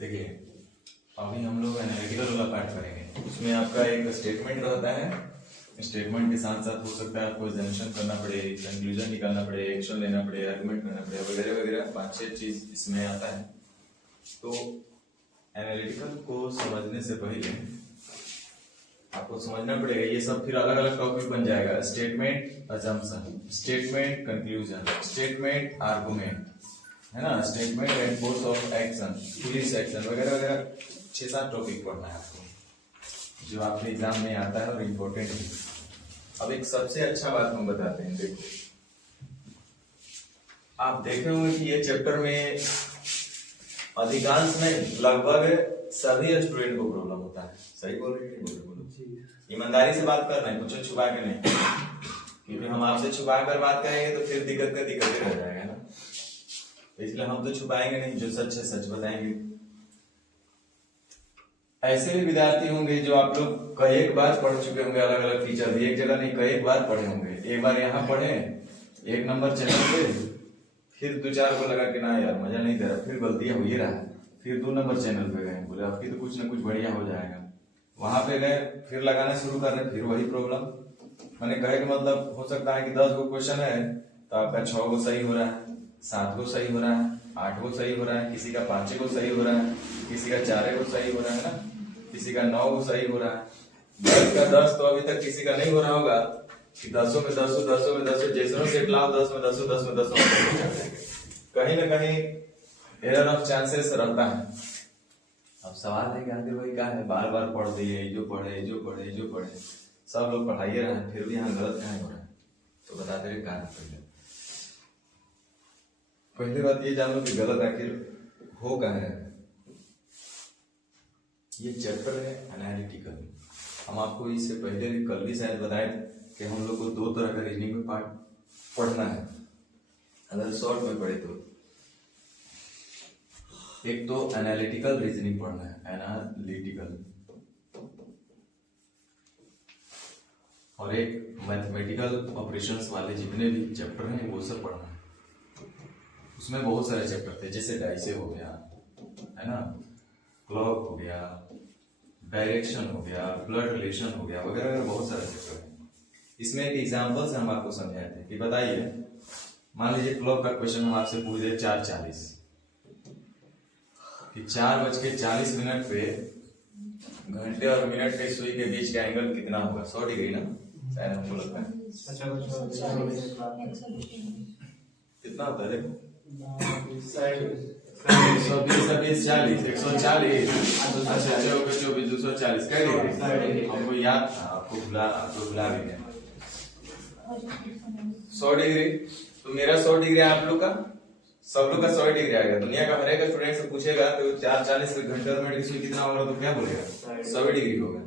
देखिए अभी हम लोग एनालिटिकल वाला पार्ट करेंगे। उसमें आपका एक स्टेटमेंट रहता है, स्टेटमेंट के साथ साथ हो सकता है आपको एजम्पशन करना पड़े, कंक्लूजन निकालना पड़े, एक्शन लेना पड़े, आर्गुमेंट करना पड़े, वगैरह वगैरह 5-6 चीज इसमें आता है। तो एनालिटिकल को समझने से पहले आपको समझना पड़ेगा ये सब, फिर अलग अलग टॉपिक बन जाएगा। Statement assumption, statement conclusion, statement argument, है ना, statement and course of action, police action, वगैरह वगैरह 6-7 टॉपिक पढ़ना है आपको, जो आपके एग्जाम में आता है और इम्पोर्टेंट है। अब एक सबसे अच्छा बात हम बताते हैं। देखो आप देखे होंगे कि ये चैप्टर में अधिकांश में लगभग सभी स्टूडेंट को प्रॉब्लम होता है। सही बोल रहे हैं? बोलो ईमानदारी से बात करना है, कुछ छुपा के नहीं, क्योंकि हम आपसे छुपा कर बात करेंगे तो फिर दिक्कत रह जाएगा ना। इसलिए हम तो छुपाएंगे नहीं, जो सच है सच बताएंगे। ऐसे भी विद्यार्थी होंगे जो आप लोग कई एक बार पढ़ चुके होंगे, अलग अलग टीचर भी, एक जगह नहीं कई एक बार पढ़े होंगे। एक बार यहाँ पढ़े 1 नंबर चैनल पे, फिर 2-4 को लगा कि ना यार मजा नहीं दे रहा, फिर गलतियां हो ही रहा है, फिर 2 नंबर चैनल पे गए, बोले आपकी तो कुछ ना कुछ बढ़िया हो जाएगा। वहां पे गए, फिर लगाना शुरू कर रहे, फिर वही प्रॉब्लम। मैंने कहे कि मतलब हो सकता है कि 10 गो क्वेश्चन है तो आपका 6 गो सही हो रहा है, 7 गो सही हो रहा है, 8 गो सही हो रहा है, किसी का 5 गो सही हो रहा है, किसी का 4 गो सही हो रहा है ना, किसी का 9 गो सही हो रहा है, 10 का 10 तो अभी तक किसी का नहीं हो रहा होगा कि 10 में 10, 10 में 10 जैसे सेट लाओ, 10 में 10, 10 में 10 कहीं ना कहीं एरर ऑफ चांसेस रहता है। अब सवाल है कि आखिर भाई क्या है, बार बार पढ़ दिए, जो पढ़े सब लोग पढ़ाइए रहे हैं, फिर भी यहाँ गलत कहाँ हो रहा है। तो बताते रहे कारण पहली बात ये जान लो कि गलत आखिर हो कहाँ है। ये चैप्टर है एनालिटिकल। हम आपको इससे पहले भी कल भी शायद बताए कि हम लोग को 2 तरह का रीजनिंग में पार्ट पढ़ना है, अगर शॉर्ट में पढ़े तो। एक तो एनालिटिकल रीजनिंग पढ़ना है, एनालिटिकल, और एक मैथमेटिकल ऑपरेशंस वाले जितने भी चैप्टर हैं वो सब पढ़ना है। उसमें बहुत सारे चैप्टर थे, जैसे डाइसे हो गया, है ना, क्लॉक हो गया, डायरेक्शन हो गया, ब्लड रिलेशन हो गया, वगैरह वगैरह बहुत सारे चैप्टर हैं। इसमें एक एग्जाम्पल से हम आपको समझाए थे कि बताइए, मान लीजिए क्लॉक का क्वेश्चन हम आपसे पूछ रहे 4:40 कि 4:40 पे घंटे और मिनट के सुई के बीच का एंगल कितना होगा? 100 डिग्री ना, शायद हमको लगता है। कितना होता है देखो, 120, 40, 140, अच्छा 24, 240, क्या डिग्री? हमको याद था, आपको भुला भी गया। 100 डिग्री, तो मेरा 100 डिग्री, आप लोग का, सब लोग का 100 डिग्री आएगा। दुनिया का हर एक स्टूडेंट से पूछेगा तो 4:40 घंटे और मिनट की सुई कितना होगा, तो क्या बोलेगा? 100 डिग्री होगा।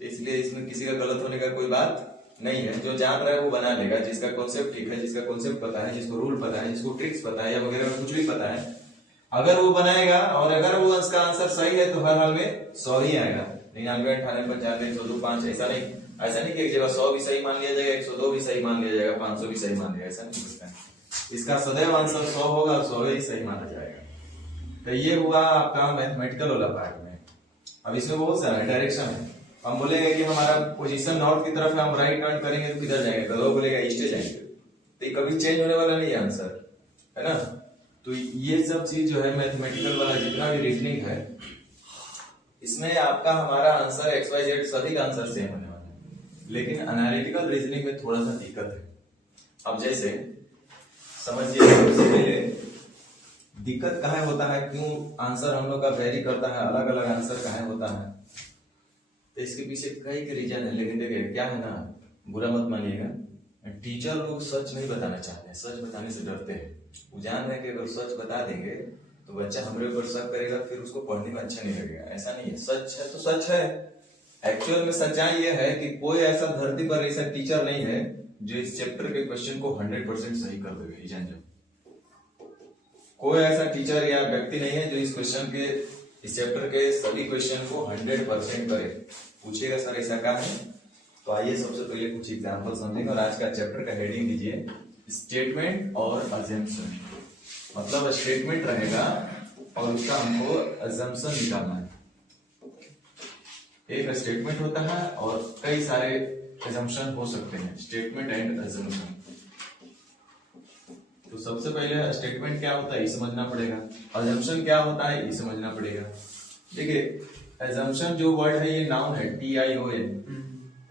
इसलिए इसमें किसी का गलत होने का कोई बात नहीं है। जो जान रहा है वो बना लेगा, जिसका कॉन्सेप्ट ठीक है, जिसका कॉन्सेप्ट पता है, जिसको रूल पता है, जिसको ट्रिक्स पता है या वगैरह कुछ भी पता है, अगर वो बनाएगा और अगर वो उसका आंसर सही है तो हर हाल में 100 ही आएगा। 99, 98, 95, 102, 5 ऐसा नहीं कि एक जगह 100 भी सही मान लिया जाएगा, 102 भी सही मान लिया जाएगा, 500 भी सही मान लिया, ऐसा नहीं होता है। इसका सदैव आंसर 100 होगा, 100 ही सही माना जाएगा। तो ये हुआ आपका मैथमेटिकल वाला पार्ट में। अब इसमें बहुत सारा डायरेक्शन है। हम बोलेंगे कि हमारा पोजीशन नॉर्थ की तरफ है, हम राइट टर्न करेंगे तो किधर जाएंगे? तो बोलेगा ईस्ट जाएंगे, तो ये कभी चेंज होने वाला नहीं है आंसर, है ना। तो ये सब चीज जो है मैथमेटिकल वाला जितना भी रीजनिंग है, इसमें आपका हमारा आंसर XYZ सभी का आंसर सेम होने वाला है। लेकिन एनालिटिकल रीजनिंग में थोड़ा सा दिक्कत है। अब जैसे समझिए, सबसे पहले दिक्कत कहाँ होता है, क्यों आंसर हम लोग का वेरी करता है, अलग अलग आंसर कहाँ होता है, तो इसके पीछे कई के रीजन है। लेकिन देखिए क्या है ना, बुरा मत मानिएगा, टीचर लोग सच नहीं बताना चाहते हैं, सच बताने से डरते हैं। वो जान रहे हैं कि अगर सच बता देंगे तो बच्चा हमारे ऊपर शक करेगा, फिर उसको पढ़ने में अच्छा नहीं लगेगा। ऐसा नहीं है, सच है तो सच है। एक्चुअल में सच्चाई यह है कि कोई ऐसा धरती पर ऐसा टीचर नहीं है जो इस चैप्टर के क्वेश्चन को 100% सही कर देगा। जान जाओ, कोई ऐसा टीचर या व्यक्ति नहीं है जो इस क्वेश्चन के, इस चैप्टर के सभी क्वेश्चन को 100% करे। पूछेगा सर ऐसा क्या है? तो आइए सबसे पहले कुछ एग्जांपल समझेंगे और आज का चैप्टर का हेडिंग दीजिए स्टेटमेंट और अजम्पशन। मतलब स्टेटमेंट रहेगा और उसका हमको अजम्पशन निकालना है। एक स्टेटमेंट होता है और कई सारे अजम्पशन हो सकते हैं, स्टेटमेंट एंड अजम्पशन। तो सबसे पहले स्टेटमेंट क्या होता है ये समझना पड़ेगा, अजम्पशन क्या होता है ये समझना पड़ेगा। देखिए अजम्पशन जो वर्ड है ये नाउन है, TION,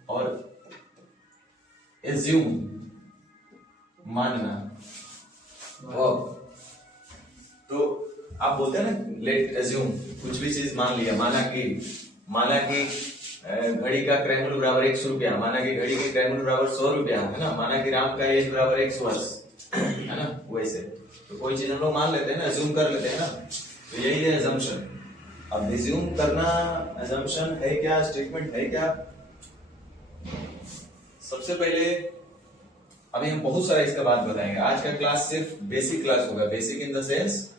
और एज्यूम मानना। तो आप बोलते हैं ना लेट एज्यूम, कुछ भी चीज मान लिया, माना कि घड़ी का क्रय बराबर 100 रुपया, माना कि घड़ी की क्रय बराबर 100 रुपया है ना, माना कि राम का एज बराबर 100 वर्ष है ना। वैसे तो कोई चीज हम लोग मान लेते हैं ना, एज्यूम कर लेते हैं ना, तो यही है अजम्पशन। अब एज्यूम करना अजम्पशन है क्या, स्टेटमेंट है क्या? सबसे पहले अभी हम बहुत सारा इसका बात बताएंगे। आज का क्लास सिर्फ बेसिक क्लास होगा, बेसिक इन द सेंस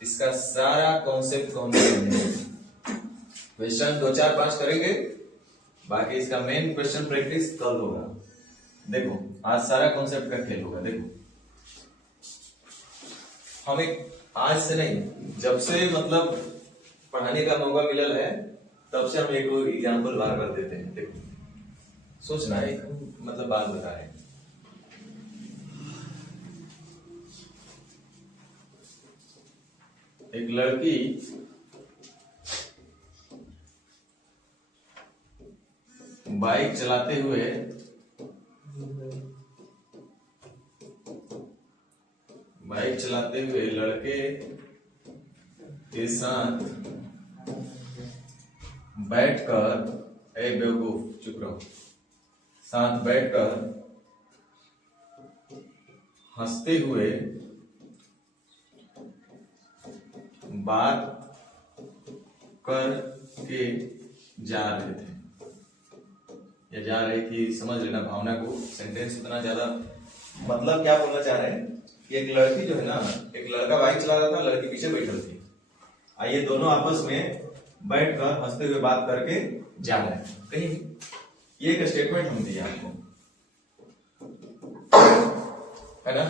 इसका सारा कॉन्सेप्ट क्वेश्चन 2 4 5 करेंगे, बाकी इसका मेन क्वेश्चन प्रैक्टिस कल होगा। देखो आज सारा कॉन्सेप्ट का खेल होगा। देखो हमें आज से नहीं, जब से मतलब पढ़ाने का मौका मिलल है तब से हम एक एग्जाम्पल बार बार देते हैं। देखो सोचना है, मतलब बात बता रहे हैं। एक लड़की बाइक चलाते हुए लड़के के साथ बैठकर, ए बेवकूफ चुप रहो, साथ बैठकर हंसते हुए बात करके जा रहे थे या जा रही थी, समझ लेना भावना को। सेंटेंस उतना ज्यादा मतलब क्या बोलना चाह रहे हैं कि एक लड़की जो है ना, एक लड़का बाइक चला रहा था, लड़की पीछे बैठल थी, आइए दोनों आपस में बैठकर हंसते हुए बात करके जा रहे हैं कहीं। ये एक स्टेटमेंट हम दिए आपको, है ना,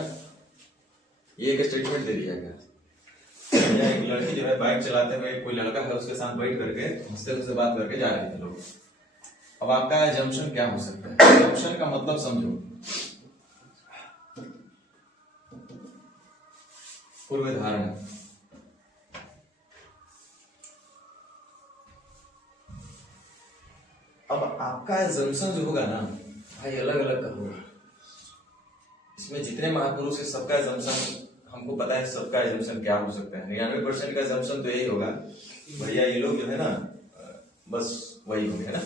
ये एक स्टेटमेंट दे दिया गया। या एक लड़की जो है बाइक चलाते हुए कोई लड़का है उसके साथ बैठ करके हंसते हुए बात करके जा रहे थे लोग। अब आपका अजम्पशन क्या हो सकता है? अजम्पशन का मतलब समझो, पूर्व धारणा। अब आपका अजम्पशन जो होगा ना भाई अलग अलग का होगा। इसमें जितने महापुरुष है सबका अजम्पशन हमको पता है, सबका अजम्पशन क्या हो सकता है। 99% का अजम्पशन तो यही होगा भैया ये लोग जो है ना बस वही होंगे, है ना।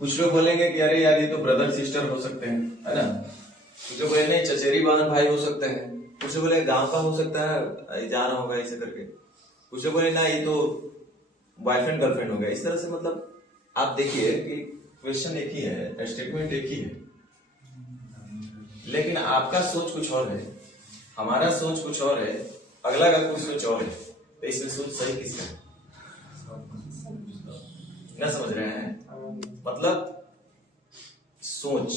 कुछ लोग बोलेंगे कि अरे यार ये तो ब्रदर सिस्टर हो सकते हैं, है ना। कुछ लोग बोले नहीं चचेरी बहन भाई हो सकते हैं, कुछ लोग बोले गांव का हो सकता है, जाना होगा ऐसे करके, कुछ लोग बोले ना ये तो बॉयफ्रेंड गर्लफ्रेंड हो गया। इस तरह से मतलब आप देखिए कि क्वेश्चन एक ही है, स्टेटमेंट एक ही है, लेकिन आपका सोच कुछ और है, हमारा सोच कुछ और है, अगला का कुछ सोच और है। तो इसमें सोच सही किसका है? ना समझ रहे हैं? मतलब सोच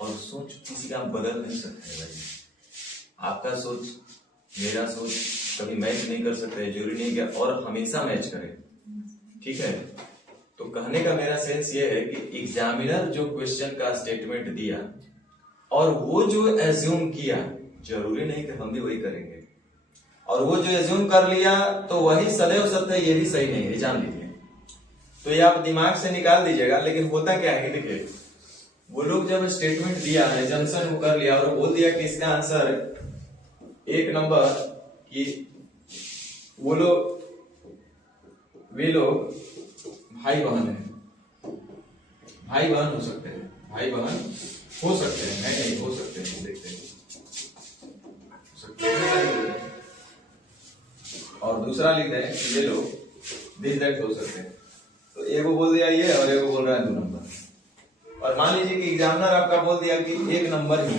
और सोच किसी का बदल नहीं सकते भाई। आपका सोच मेरा सोच कभी मैच नहीं कर सकते, जरूरी नहीं कि और हमेशा मैच करे, ठीक है। तो कहने का मेरा सेंस ये है कि एग्जामिनर जो क्वेश्चन का स्टेटमेंट दिया और वो जो एज्यूम किया, जरूरी नहीं कि हम भी वही करेंगे, और वो जो एज्यूम कर लिया तो वही सदैव सत्य है, ये भी सही नहीं है, जान लीजिए। तो ये आप दिमाग से निकाल दीजिएगा। लेकिन होता क्या है, देखिए वो लोग जब स्टेटमेंट दिया, एजम्पशन कर लिया और बोल दिया कि इसका आंसर 1 नंबर, कि वे लोग भाई बहन है, भाई बहन हो सकते हैं, भाई बहन हो सकते हैं, नहीं हो सकते हैं, देखते हैं और दूसरा लिख रहे हैं कि ये लोग दिस दैट हो सकते हैं। तो एगो बोल दिया ये और एगो बोल रहा है 2 नंबर। और मान लीजिए कि एग्जामिनर आपका बोल दिया कि 1 नंबर ही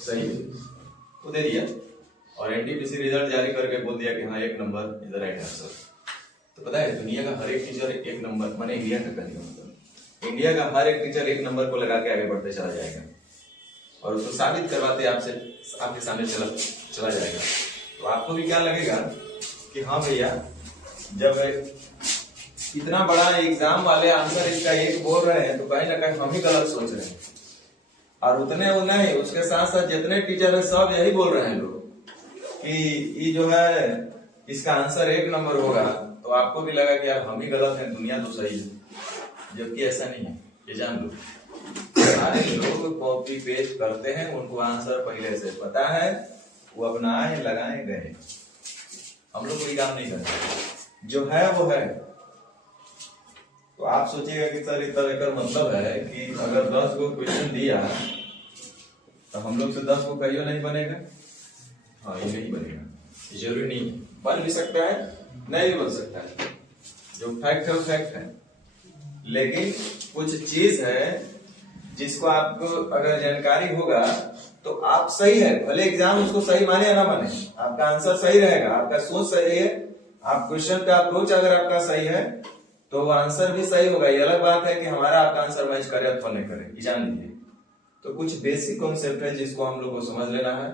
सही तो दे दिया, और एनटीपीसी रिजल्ट जारी करके बोल दिया कि हाँ 1 number is the right answer. तो पता है दुनिया का हर एक टीचर 1 नंबर, माने इंडिया का कहने का मतलब इंडिया का हर एक टीचर 1 नंबर को लगा के आगे बढ़ते चला जाएगा और उसको साबित करवाते आपसे आपके सामने चला जाएगा। तो आपको भी क्या लगेगा कि हाँ भैया, जब इतना बड़ा एग्जाम वाले आंसर इसका एक बोल रहे हैं तो कहीं ना कहीं हम ही गलत सोच रहे हैं। और उतने वो नहीं, उसके साथ साथ जितने टीचर है सब यही बोल रहे हैं लोग कि ये जो है इसका आंसर 1 नंबर होगा, तो आपको भी लगा कि यार हम ही गलत हैं, दुनिया तो सही है, जबकि ऐसा नहीं है। ये जान लो, सारे लोग कॉपी पेस्ट करते हैं, उनको आंसर पहले से पता है, वो अपना आए लगाए गए। हम लोग कोई काम नहीं करते, जो है वो है। तो आप सोचिएगा कि सर इस तरह का मतलब है कि अगर 10 को क्वेश्चन दिया तो हम लोग से 10 को कहियो नहीं बनेगा? हाँ, ये नहीं बनेगा, जरूरी नहीं है, बन भी सकता है, नहीं भी बन सकता है। जो फैक्ट है वो फैक्ट है, लेकिन कुछ चीज है जिसको आपको अगर जानकारी होगा तो आप सही है, भले एग्जाम उसको सही माने या ना माने, आपका आंसर सही रहेगा, आपका सोच सही है, आप क्वेश्चन का अप्रोच अगर आपका सही है तो वो आंसर भी सही होगा। ये अलग बात है कि हमारा आपका आंसर मैच करे अथवा नहीं करे, ये जान लीजिए। तो कुछ बेसिक कॉन्सेप्ट है जिसको हम लोग को समझ लेना है,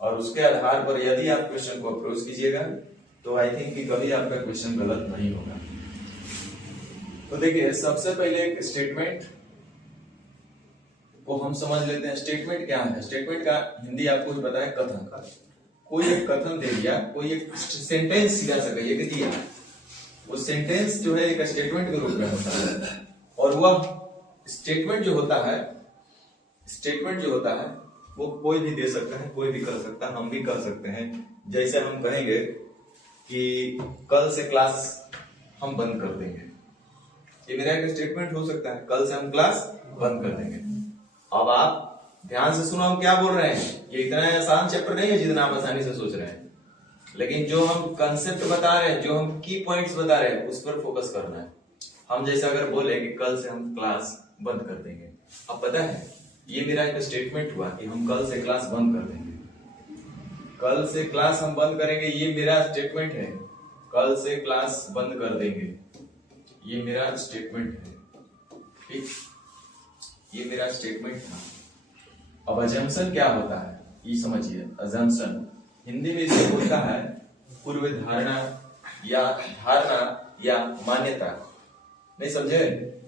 और उसके आधार पर यदि आप क्वेश्चन को अप्रोच कीजिएगा तो आई थिंक कि कभी आपका क्वेश्चन गलत नहीं होगा। तो देखिए, सबसे पहले एक स्टेटमेंट को हम समझ लेते हैं। स्टेटमेंट क्या है? स्टेटमेंट का हिंदी आपको भी पता है, कथन। कोई एक कथन दे दिया, कोई एक सेंटेंस सीधा सा कहिए कि दिया, वो सेंटेंस जो है एक स्टेटमेंट के रूप में होता है। और वह स्टेटमेंट जो होता है, वो कोई भी दे सकता है, कोई भी कर सकता है, हम भी कर सकते हैं। जैसे हम कहेंगे कि कल से क्लास हम बंद कर देंगे, ये मेरा एक स्टेटमेंट हो सकता है, कल से हम क्लास बंद कर देंगे। अब आप ध्यान से सुनो, हम क्या बोल रहे हैं। ये इतना आसान चैप्टर नहीं है जितना आप आसानी से सोच रहे हैं, लेकिन जो हम कंसेप्ट बता रहे हैं, जो हम की पॉइंट्स बता रहे हैं, उस पर फोकस करना है। हम जैसे अगर बोले कि कल से हम क्लास बंद कर देंगे, अब पता है ये मेरा एक स्टेटमेंट हुआ कि हम कल से क्लास बंद कर देंगे। कल से क्लास हम बंद करेंगे, ये मेरा स्टेटमेंट है। कल से क्लास बंद कर देंगे, ये मेरा स्टेटमेंट है, ठीक, ये मेरा स्टेटमेंट था। अब अजम्पशन क्या होता है ये समझिए। अजम्पशन हिंदी में इसे बोलता है पूर्व धारणा या धारणा या मान्यता। नहीं समझे?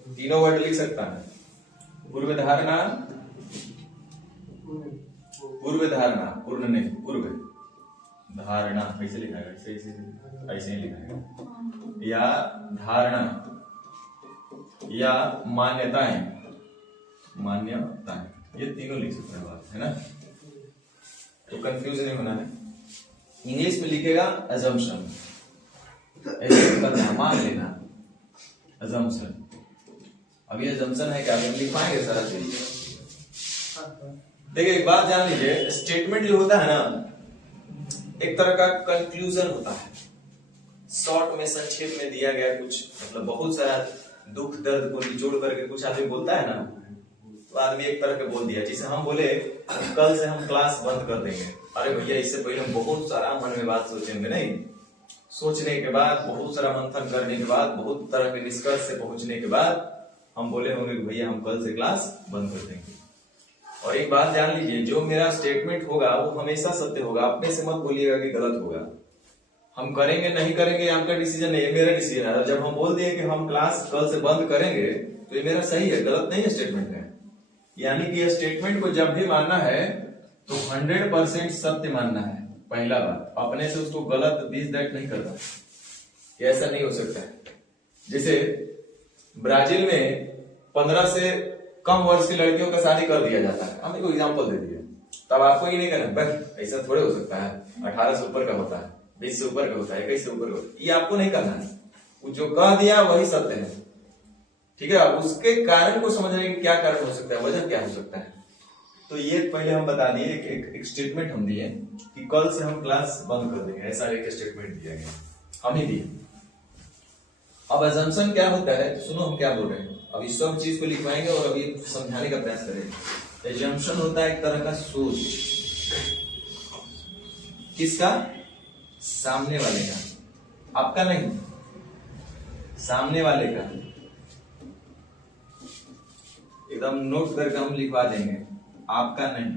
तीनों वर्ड लिख सकता है। पूर्व धारणा, पूर्ण नहीं, पूर्व धारणा कैसे लिखा है? ऐसे ही लिखा है। या धारणा या मान्यताएं, ये तीनों लिख सकते हैं, बात है ना? तो कंफ्यूज नहीं होना है। इंग्लिश में लिखेगा assumption, ऐसे करना, मान लेना, assumption। अब ये assumption है क्या, हम लिख पाएंगे सारा चीज? देखिए, एक बात जान लीजिए, स्टेटमेंट जो होता है ना, एक तरह का कंक्लूजन होता है। शॉर्ट में, संक्षेप में दिया गया कुछ, मतलब बहुत सारा दुख दर्द को निचोड़ करके कुछ आदमी बोलता है ना, तो आदमी एक तरह के बोल दिया। जैसे हम बोले कल से हम क्लास बंद कर देंगे, अरे भैया इससे पहले हम बहुत सारा मन में बात सोचेंगे, नहीं सोचने के बाद, बहुत सारा मंथन करने के बाद, बहुत तरह के निष्कर्ष से पहुंचने के बाद हम बोले होंगे कि भैया हम कल से क्लास बंद कर देंगे। और एक बात जान लीजिए, जो मेरा स्टेटमेंट होगा वो हमेशा सत्य होगा। अपने से मत बोलिएगा कि गलत होगा। हम करेंगे नहीं करेंगे आपका डिसीजन नहीं है, मेरा डिसीजन है। जब हम बोल दिए कि हम क्लास कल से बंद करेंगे तो ये मेरा सही है, गलत नहीं है स्टेटमेंट है। यानी कि स्टेटमेंट को जब भी मानना है तो 100% सत्य मानना है। पहला बात, अपने से उसको गलत दिस दैट नहीं करना, ऐसा नहीं हो सकता है। जैसे ब्राजील में 15 से कम वर्ष की लड़कियों का शादी कर दिया जाता है, हमने कोई एग्जांपल दे दिया, तब आपको ये नहीं करना बस ऐसा थोड़े हो सकता है, 18 से ऊपर का होता है, 20 से ऊपर का होता है, 21 से ऊपर का होता है, ये आपको नहीं करना है। वो जो कह दिया वही सत्य है, ठीक है। अब उसके कारण को समझने की क्या कारण हो सकता है, वजह क्या हो सकता है, तो ये पहले हम बता दिए। एक स्टेटमेंट हम दिए कि कल से हम क्लास बंद कर देंगे, ऐसा एक स्टेटमेंट दिया गया, हम ही दिए। अब assumption क्या होता है, सुनो हम क्या बोल रहे हैं। अब इस सब चीज को लिखवाएंगे और अभी समझाने का प्रयास करेंगे। assumption होता है एक तरह का सोच, किसका? सामने वाले का, आपका नहीं, सामने वाले का। एकदम नोट करके हम लिखवा देंगे, आपका नहीं।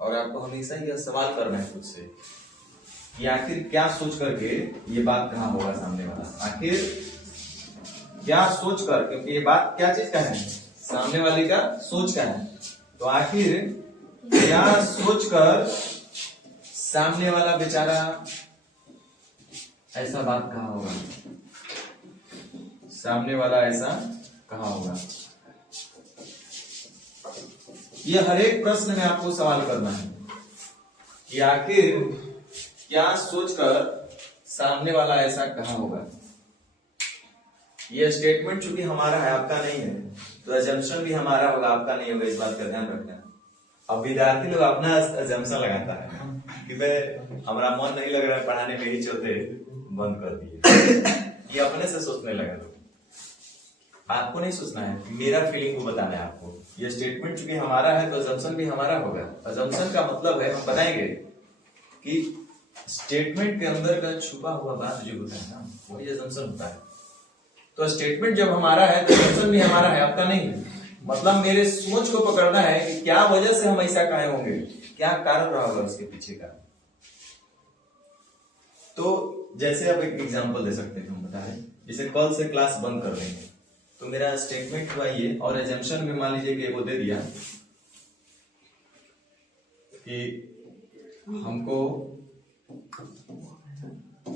और आपको हमेशा यह सवाल करना है खुद से कि आखिर क्या सोच करके ये बात कहा होगा सामने वाला, आखिर क्या सोच कर, क्योंकि ये बात क्या चीज का है, सामने वाले का सोच का है। तो आखिर क्या सोचकर सामने वाला बेचारा ऐसा बात कहा होगा, सामने वाला ऐसा कहा होगा। ये हर एक प्रश्न में आपको सवाल करना है कि आखिर क्या सोचकर सामने वाला ऐसा कहा होगा। ये स्टेटमेंट चूंकि हमारा है, आपका नहीं है, तो अजम्पशन भी हमारा होगा, आपका नहीं होगा, इस बात का ध्यान रखना। अब विद्यार्थी लोग अपना अजम्पशन लगाता है कि मैं हमारा मन नहीं लग रहा है पढ़ाने में, ही चलते बंद कर दिए। ये अपने से सोचने लगा। लोग आपको नहीं सोचना है, मेरा फीलिंग को बताना है आपको। ये स्टेटमेंट चूंकि हमारा है तो अजम्पशन भी हमारा होगा। अजम्पशन का मतलब है, हम बताएंगे कि स्टेटमेंट के अंदर का छुपा हुआ बात जो होता है ना, वही अजम्पशन होता है। तो स्टेटमेंट जब हमारा है तो अजम्पशन भी हमारा है, आपका नहीं है। मतलब मेरे सोच को पकड़ना है कि क्या वजह से हम ऐसा कहे होंगे, क्या कारण रहा होगा उसके पीछे का। तो जैसे आप एक एग्जांपल दे सकते हैं, हम बताएं, जैसे कल से क्लास बंद कर देंगे, तो मेरा स्टेटमेंट हुआ ये, और एजम्पशन भी मान लीजिए कि वो दे दिया कि हमको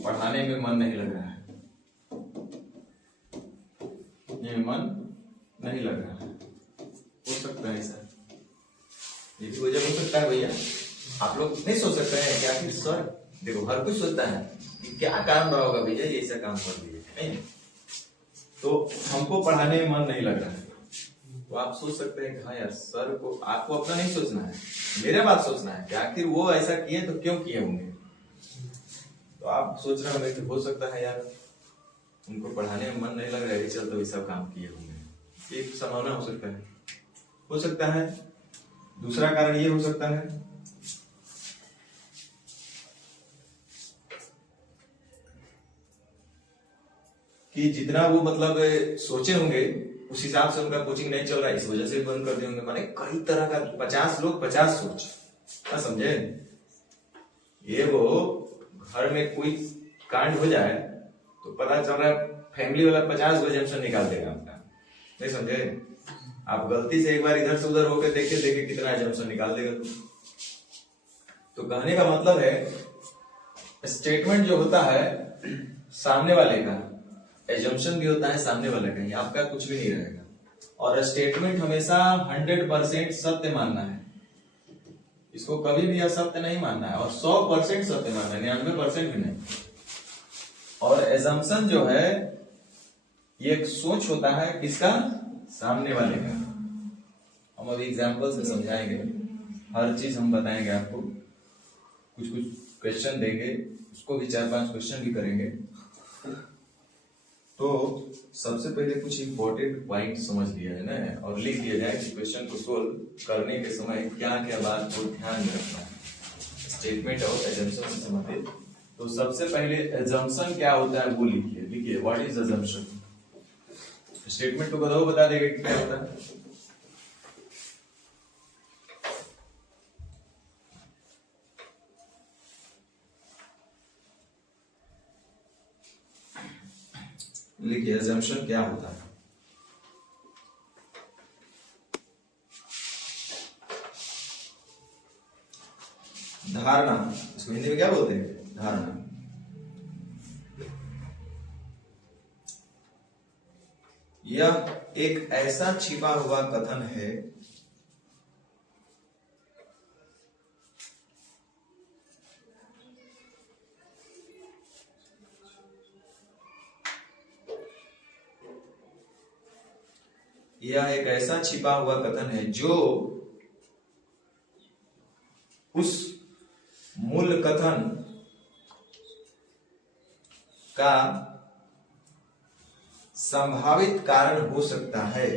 पढ़ाने में मन नहीं लग रहा है, ये मन नहीं लग रहा है। हो सकता है ऐसा, ये भी वजह हो सकता है भैया। आप लोग नहीं सोच सकते हैं क्या कि सर देखो, हर कोई सोचता है कि क्या कारण रहा होगा भैया ये ऐसा काम कर दिए, नहीं तो हमको पढ़ाने में मन नहीं लग रहा है। तो आप सोच सकते हैं कि हाँ यार, सर को, आपको अपना नहीं सोचना है, मेरा बात सोचना है कि आखिर वो ऐसा किए तो क्यों किए होंगे। तो आप सोच रहे होंगे कि हो सकता है यार उनको पढ़ाने में मन नहीं लग रहा है, चलते वैसा काम किए होंगे। एक संभावना हो सकता है। हो सकता है दूसरा कारण ये हो सकता है कि जितना वो मतलब सोचे होंगे उस हिसाब से उनका कोचिंग नहीं चल रहा है, इस वजह से बंद कर दिए होंगे। माने कई तरह का 50 लोग 50 सोच, क्या समझे। ये वो घर में कोई कांड हो जाए तो पता चल रहा है फैमिली वाला 50 एजम्पशन निकाल देगा अपना, नहीं समझे। आप गलती से एक बार इधर से उधर होकर देखे कितना एजम्पशन निकाल देगा। तो कहने का मतलब है स्टेटमेंट जो होता है सामने वाले का, एजम्पशन भी होता है सामने वाले का, आपका कुछ भी नहीं रहेगा। और स्टेटमेंट हमेशा 100% सत्य मानना है, इसको कभी भी असत्य नहीं मानना है, और 100% सत्य मानना है, 99% भी नहीं। और एजम्पशन जो है ये एक सोच होता है किसका, सामने वाले का। हम अभी एग्जांपल से समझाएंगे, हर चीज हम बताएंगे आपको, कुछ कुछ क्वेश्चन देंगे, उसको भी 4-5 क्वेश्चन भी करेंगे। तो सबसे पहले कुछ इंपॉर्टेंट पॉइंट समझ लिया है ना, और लिख दिया जाए कि क्वेश्चन को सोल्व करने के समय क्या क्या बात को ध्यान में रखना है स्टेटमेंट और एजम्पशन से संबंधित। तो सबसे पहले एजम्पशन क्या होता है वो लिखिए व्हाट इज एजम्पशन। स्टेटमेंट तो बताओ, बता देगा कि क्या होता है। लिखिए assumption क्या होता है। धारणा, इसको हिंदी में क्या बोलते हैं, धारणा। यह एक ऐसा छिपा हुआ कथन है यह एक ऐसा छिपा हुआ कथन है जो उस मूल कथन का संभावित कारण हो सकता है,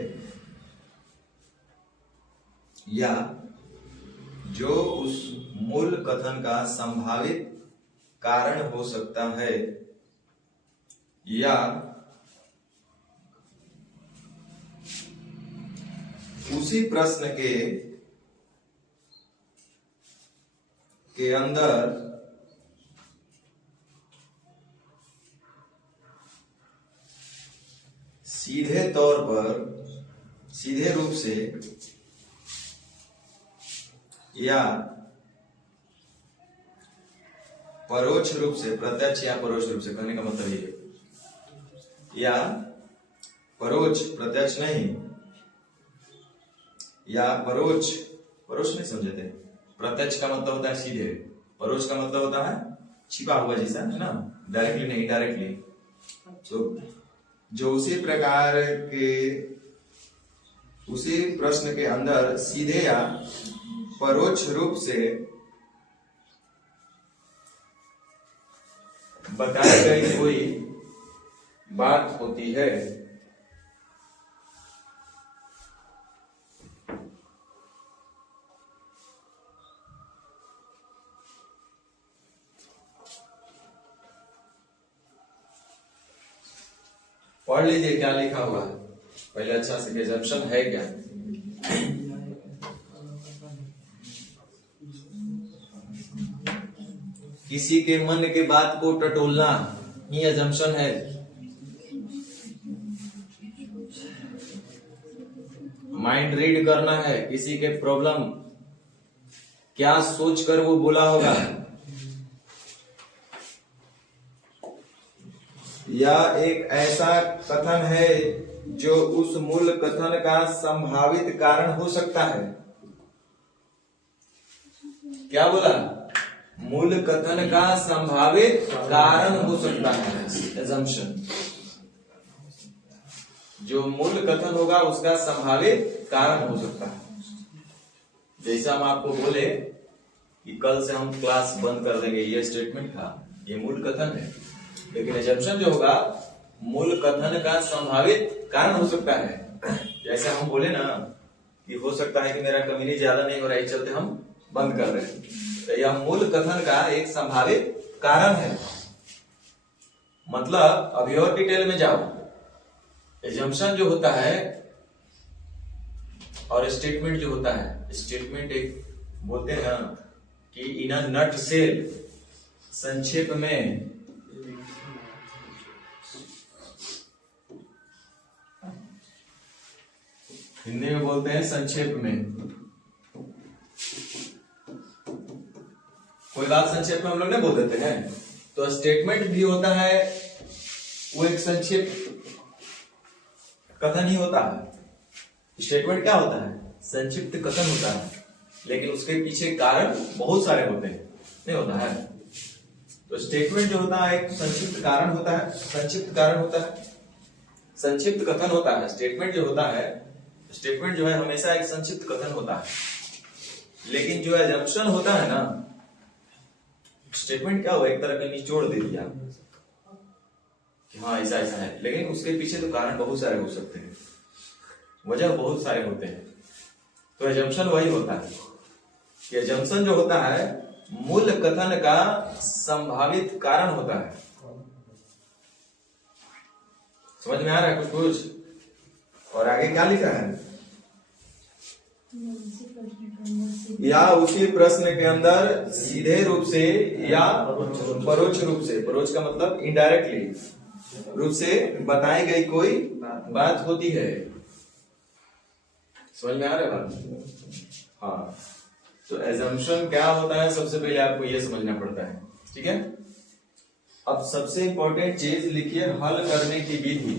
या जो उस मूल कथन का संभावित कारण हो सकता है, या उसी प्रश्न के के अंदर सीधे तौर पर, सीधे रूप से या परोक्ष रूप से, प्रत्यक्ष या परोक्ष रूप से, कहने का मतलब ये, या परोक्ष, प्रत्यक्ष नहीं, या परोक्ष, परोक्ष नहीं समझे थे, प्रत्यक्ष का मतलब होता है सीधे, परोक्ष का मतलब होता है छिपा हुआ जैसा, है ना, डायरेक्टली नहीं, डायरेक्टली। तो जो उसी प्रकार के, उसी प्रश्न के अंदर सीधे या परोक्ष रूप से बताई गई कोई बात होती है, पढ़ लीजिए क्या लिखा हुआ है पहले अच्छा से, एजम्पशन है क्या। किसी के मन के बात को टटोलना ही एजम्पशन है। माइंड रीड करना है, किसी के प्रॉब्लम क्या सोचकर वो बोला होगा, या एक ऐसा कथन है जो उस मूल कथन का संभावित कारण हो सकता है। क्या बोला? मूल कथन का संभावित कारण हो सकता है, एजम्पशन। जो मूल कथन होगा उसका संभावित कारण हो सकता है। जैसे हम आपको बोले कि कल से हम क्लास बंद कर देंगे, ये स्टेटमेंट था, ये मूल कथन है, लेकिन एजम्पशन जो होगा मूल कथन का संभावित कारण हो सकता है। जैसे हम बोले ना कि हो सकता है कि मेरा कमीनी ज्यादा नहीं हो रहा है, इस चलते हम बंद कर रहे हैं, तो यह मूल कथन का एक संभावित कारण है। मतलब अभी और डिटेल में जाओ, एजम्पशन जो होता है और स्टेटमेंट जो होता है, स्टेटमेंट एक बोलते हैं ना कि इन अ नट सेल, संक्षेप में, हिंदी में बोलते हैं संक्षेप में। कोई बात संक्षेप में हम लोग नहीं बोल देते हैं, तो स्टेटमेंट भी होता है, वो एक संक्षिप्त कथन ही होता है। स्टेटमेंट क्या होता है? संक्षिप्त कथन होता है, लेकिन उसके पीछे कारण बहुत सारे होते हैं, नहीं होता है। तो स्टेटमेंट जो होता है एक संक्षिप्त कारण होता है, संक्षिप्त कारण होता है, संक्षिप्त कथन होता है। स्टेटमेंट जो होता है, स्टेटमेंट जो है हमेशा एक संक्षिप्त कथन होता है। लेकिन जो एजम्पशन होता है ना, स्टेटमेंट क्या हुआ, एक तरह का निचोड़ दे दिया कि हाँ ऐसा ऐसा है, लेकिन उसके पीछे तो कारण बहुत सारे हो सकते हैं, वजह बहुत सारे होते हैं। तो एजम्पशन वही होता है कि एजम्पशन जो होता है मूल कथन का संभावित कारण होता है। समझ में आ रहा है कुछ कुछ? और आगे क्या लिखा है? या उसी प्रश्न के अंदर सीधे रूप से या परोक्ष रूप से, परोक्ष का मतलब इनडायरेक्टली रूप से बताई गई कोई बात होती है। समझ में आ रहा है बात? हाँ, तो एजम्पशन क्या होता है सबसे पहले आपको यह समझना पड़ता है, ठीक है। अब सबसे इंपॉर्टेंट चीज लिखिए, हल करने की विधि।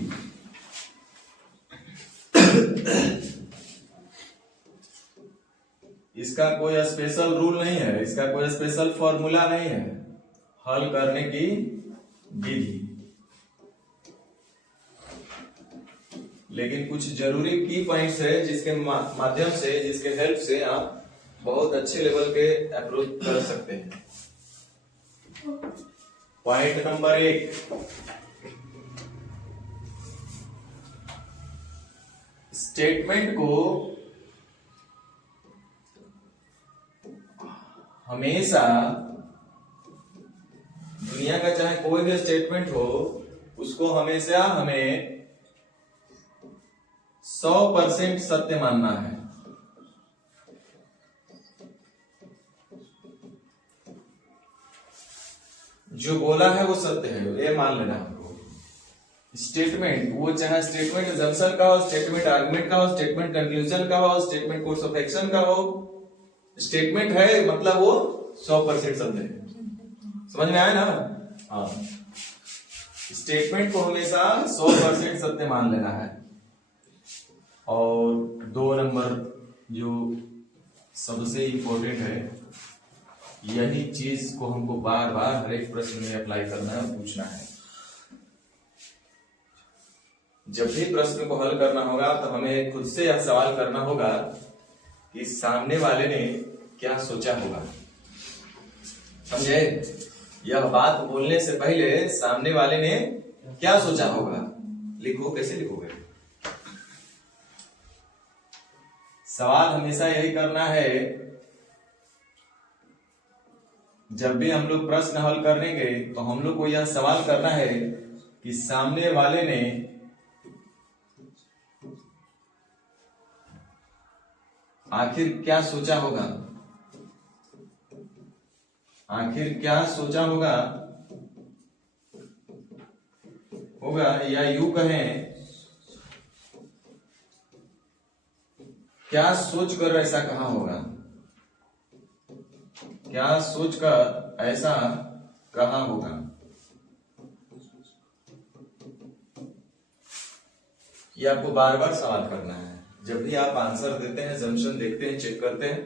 इसका कोई स्पेशल रूल नहीं है, इसका कोई स्पेशल फॉर्मूला नहीं है, हल करने की विधि। लेकिन कुछ जरूरी की पॉइंट्स है जिसके माध्यम से, जिसके हेल्प से आप बहुत अच्छे लेवल के अप्रोच कर सकते हैं। पॉइंट नंबर 1, स्टेटमेंट को हमेशा, दुनिया का चाहे कोई भी स्टेटमेंट हो, उसको हमेशा हमें 100% सत्य मानना है। जो बोला है वो सत्य है, ये मान लेना हमको। स्टेटमेंट, वो चाहे स्टेटमेंट अजम्पशन का हो, स्टेटमेंट आर्गुमेंट का हो, स्टेटमेंट कंक्लूजन का हो, स्टेटमेंट कोर्स ऑफ एक्शन का हो, स्टेटमेंट है मतलब वो 100% सत्य है। समझ में आया ना? हाँ, स्टेटमेंट को हमेशा 100% सत्य मान लेना है। और 2 नंबर जो सबसे इंपॉर्टेंट है, यही चीज को हमको बार बार हर एक प्रश्न में अप्लाई करना है, पूछना है। जब भी प्रश्न को हल करना होगा तो हमें खुद से यह सवाल करना होगा कि सामने वाले ने क्या सोचा होगा। समझे? यह बात बोलने से पहले सामने वाले ने क्या सोचा होगा। लिखो, कैसे लिखोगे? सवाल हमेशा यही करना है, जब भी हम लोग प्रश्न हल करेंगे तो हम लोग को यह सवाल करना है कि सामने वाले ने आखिर क्या सोचा होगा। आखिर क्या सोचा होगा, या यूं कहें क्या सोचकर ऐसा कहा होगा। क्या सोचकर ऐसा कहा होगा। ये आपको बार बार सवाल करना है। जब भी आप आंसर देते हैं, जंक्शन देखते हैं, चेक करते हैं,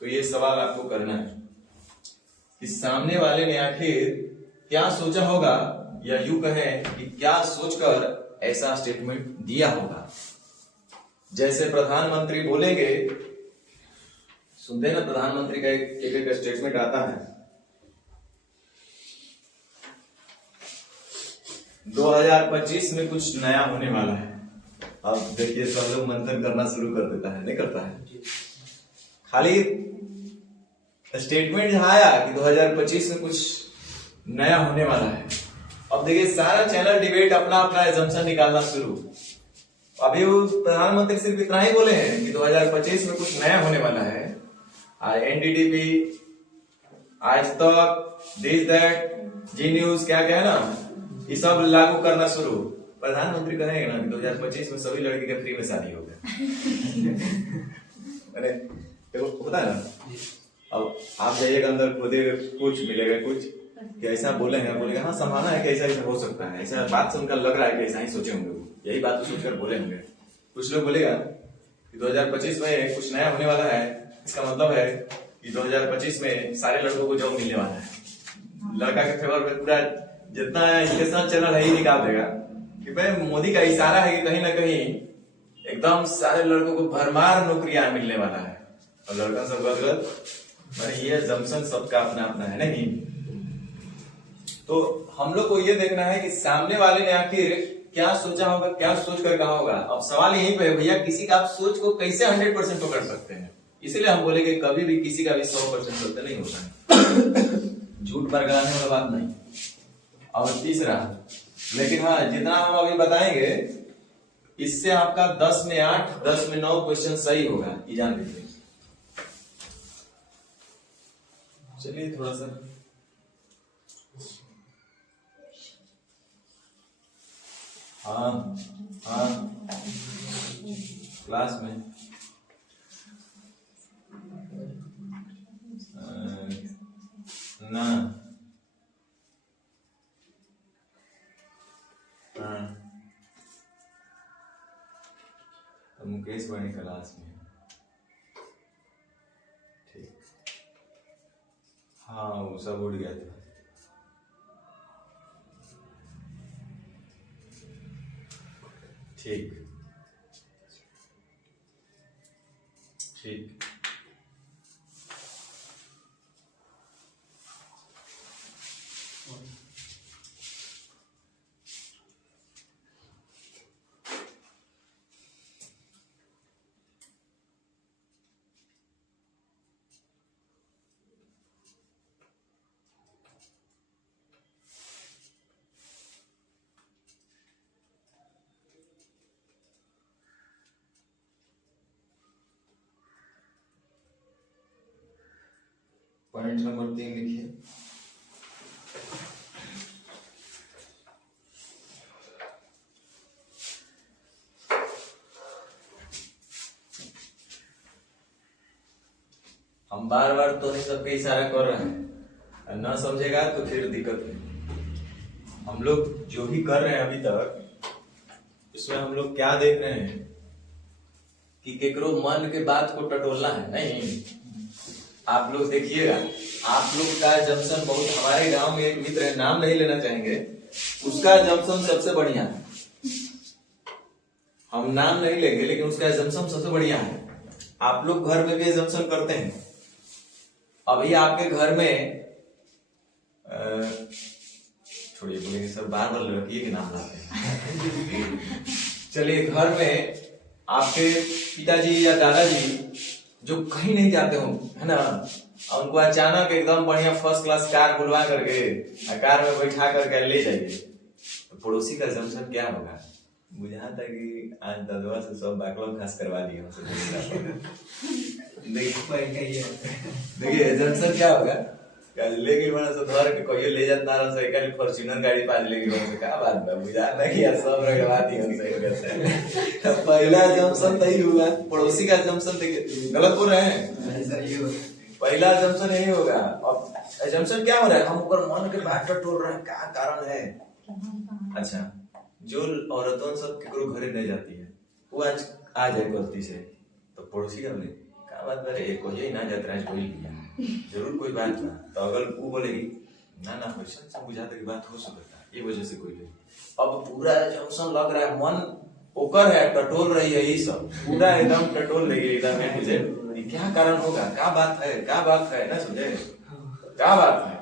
तो ये सवाल आपको करना है कि सामने वाले ने आखिर क्या सोचा होगा, या यूं कहें कि क्या सोचकर ऐसा स्टेटमेंट दिया होगा। जैसे प्रधानमंत्री बोलेंगे, सुनते हैं ना, प्रधानमंत्री का एक स्टेटमेंट आता है, 2025 में कुछ नया होने वाला है। अब देखिए, सब लोग मंथन करना शुरू कर देता है, नहीं करता है? खाली स्टेटमेंट जहां आया कि 2025 में कुछ नया होने वाला है, अब देखिए सारा चैनल डिबेट अपना अपना एजम्पशन निकालना शुरू। अभी वो प्रधानमंत्री सिर्फ इतना ही बोले हैं कि 2025 में कुछ नया होने वाला है। एनडीटीवी, आज तक, दिस दैट, जी न्यूज, क्या क्या है ना, ये सब लागू करना शुरू। प्रधानमंत्री कहेंगे ना कि 2025 में सभी लड़की का फ्री में शादी होगा। अरे देखो, होता है ना। अब आप जाइएगा अंदर, खुद कुछ मिलेगा, कुछ कि ऐसा बोले हैं, बोलेगा हाँ संभालना है कि ऐसा ऐसा हो सकता है, ऐसा बात सुनकर लग रहा है कि ऐसा ही सोचे होंगे, यही बात तो सोचकर बोले होंगे। कुछ लोग बोलेगा कि 2025 में कुछ नया होने वाला है, इसका मतलब है कि 2025 में सारे लड़कों को जॉब मिलने वाला है। लड़का के फेवर में पूरा जितना एजुकेशनल चैनल है ही निकाल देगा कि भाई मोदी का इशारा है कि कहीं ना कहीं एकदम सारे लड़कों को भरमार नौकरियां मिलने वाला है, और लड़का सब गलत। ये जंक्शन सबका अपना अपना है, नहीं? तो हम लोग को ये देखना है कि सामने वाले ने आखिर क्या सोचा होगा, क्या सोच कर कहा होगा। अब सवाल यहीं पे है भैया, किसी का आप सोच को कैसे 100% पकड़ सकते हैं। इसीलिए हम बोले कि कभी भी किसी का भी 100% सत्य नहीं होता है। झूठ पर गलाने वाला बात नहीं। और तीसरा, लेकिन हाँ, जितना हम अभी बताएंगे इससे आपका 10 में 8, 10 में 9 क्वेश्चन सही होगा, ये जान लीजिए। चलिए थोड़ा सा हाँ क्लास में ना तो मुकेश बड़ी क्लास में, ठीक। हाँ वो सब उड़ गया था। ठीक ठीक। पॉइंट नंबर 3 लिखिए। हम बार बार तो नहीं सबके इशारा कर रहे हैं, ना समझेगा तो फिर दिक्कत है। हम लोग जो भी कर रहे हैं अभी तक, इसमें हम लोग क्या देख रहे हैं कि केकरो मन के बात को टटोलना है नहीं। आप लोग देखिएगा, आप लोग का जंक्शन बहुत, हमारे गांव में एक मित्र है, नाम नहीं लेना चाहेंगे, उसका जंक्शन सबसे बढ़िया है। हम नाम नहीं लेंगे लेकिन उसका जंक्शन सबसे बढ़िया है। आप लोग घर में भी जंक्शन करते हैं। अभी आपके घर में छोड़िए, बोलेंगे सर बार बार लड़की के नाम लाते हैं। चलिए, घर में आपके पिताजी या दादाजी जो कहीं नहीं जाते हो, है ना, उनको अचानक एकदम बढ़िया फर्स्ट क्लास कार बुलवा करके कार में बैठा करके ले जाइए, तो पड़ोसी का जंक्शन क्या होगा? मुझे यहाँ तक कि आज ददवा से सब बैकलॉग खास करवा दिए देखिए जंक्शन क्या होगा, लेकिन बड़ा से धर के कहियो ले जात ना रहा, एक फॉर्च्यूनर गाड़ी पास लेके बड़ा से क्या बात है, मुझे आता कि यार सब रगवा दी हमसे कैसे। पहला जंक्शन तही होगा, पड़ोसी का जंक्शन देखिए, गलत बोल रहे हैं, पहला जंक्शन यही होगा। अब जंक्शन क्या हो रहा है, हम ऊपर मन के बात टटोल रहे हैं, क्या कारण है? अच्छा, जो औरतों सब केकरो घरे नहीं जाती है, वो आज आ जाए गलती से, तो पड़ोसी का बोले क्या बात करे, कोई ना जाता है, कोई जरूर कोई बात ना, तो अगर वो बोलेगी ना ना क्वेश्चन से बुझाता की बात हो सकता है, ये वजह से कोई नहीं। अब पूरा जंक्शन लग रहा है, मन ओकर है, टटोल रही है, ये सब पूरा एकदम टटोल रही है एकदम है, मुझे क्या कारण होगा, क्या बात है, क्या बात है, ना समझे क्या बात है?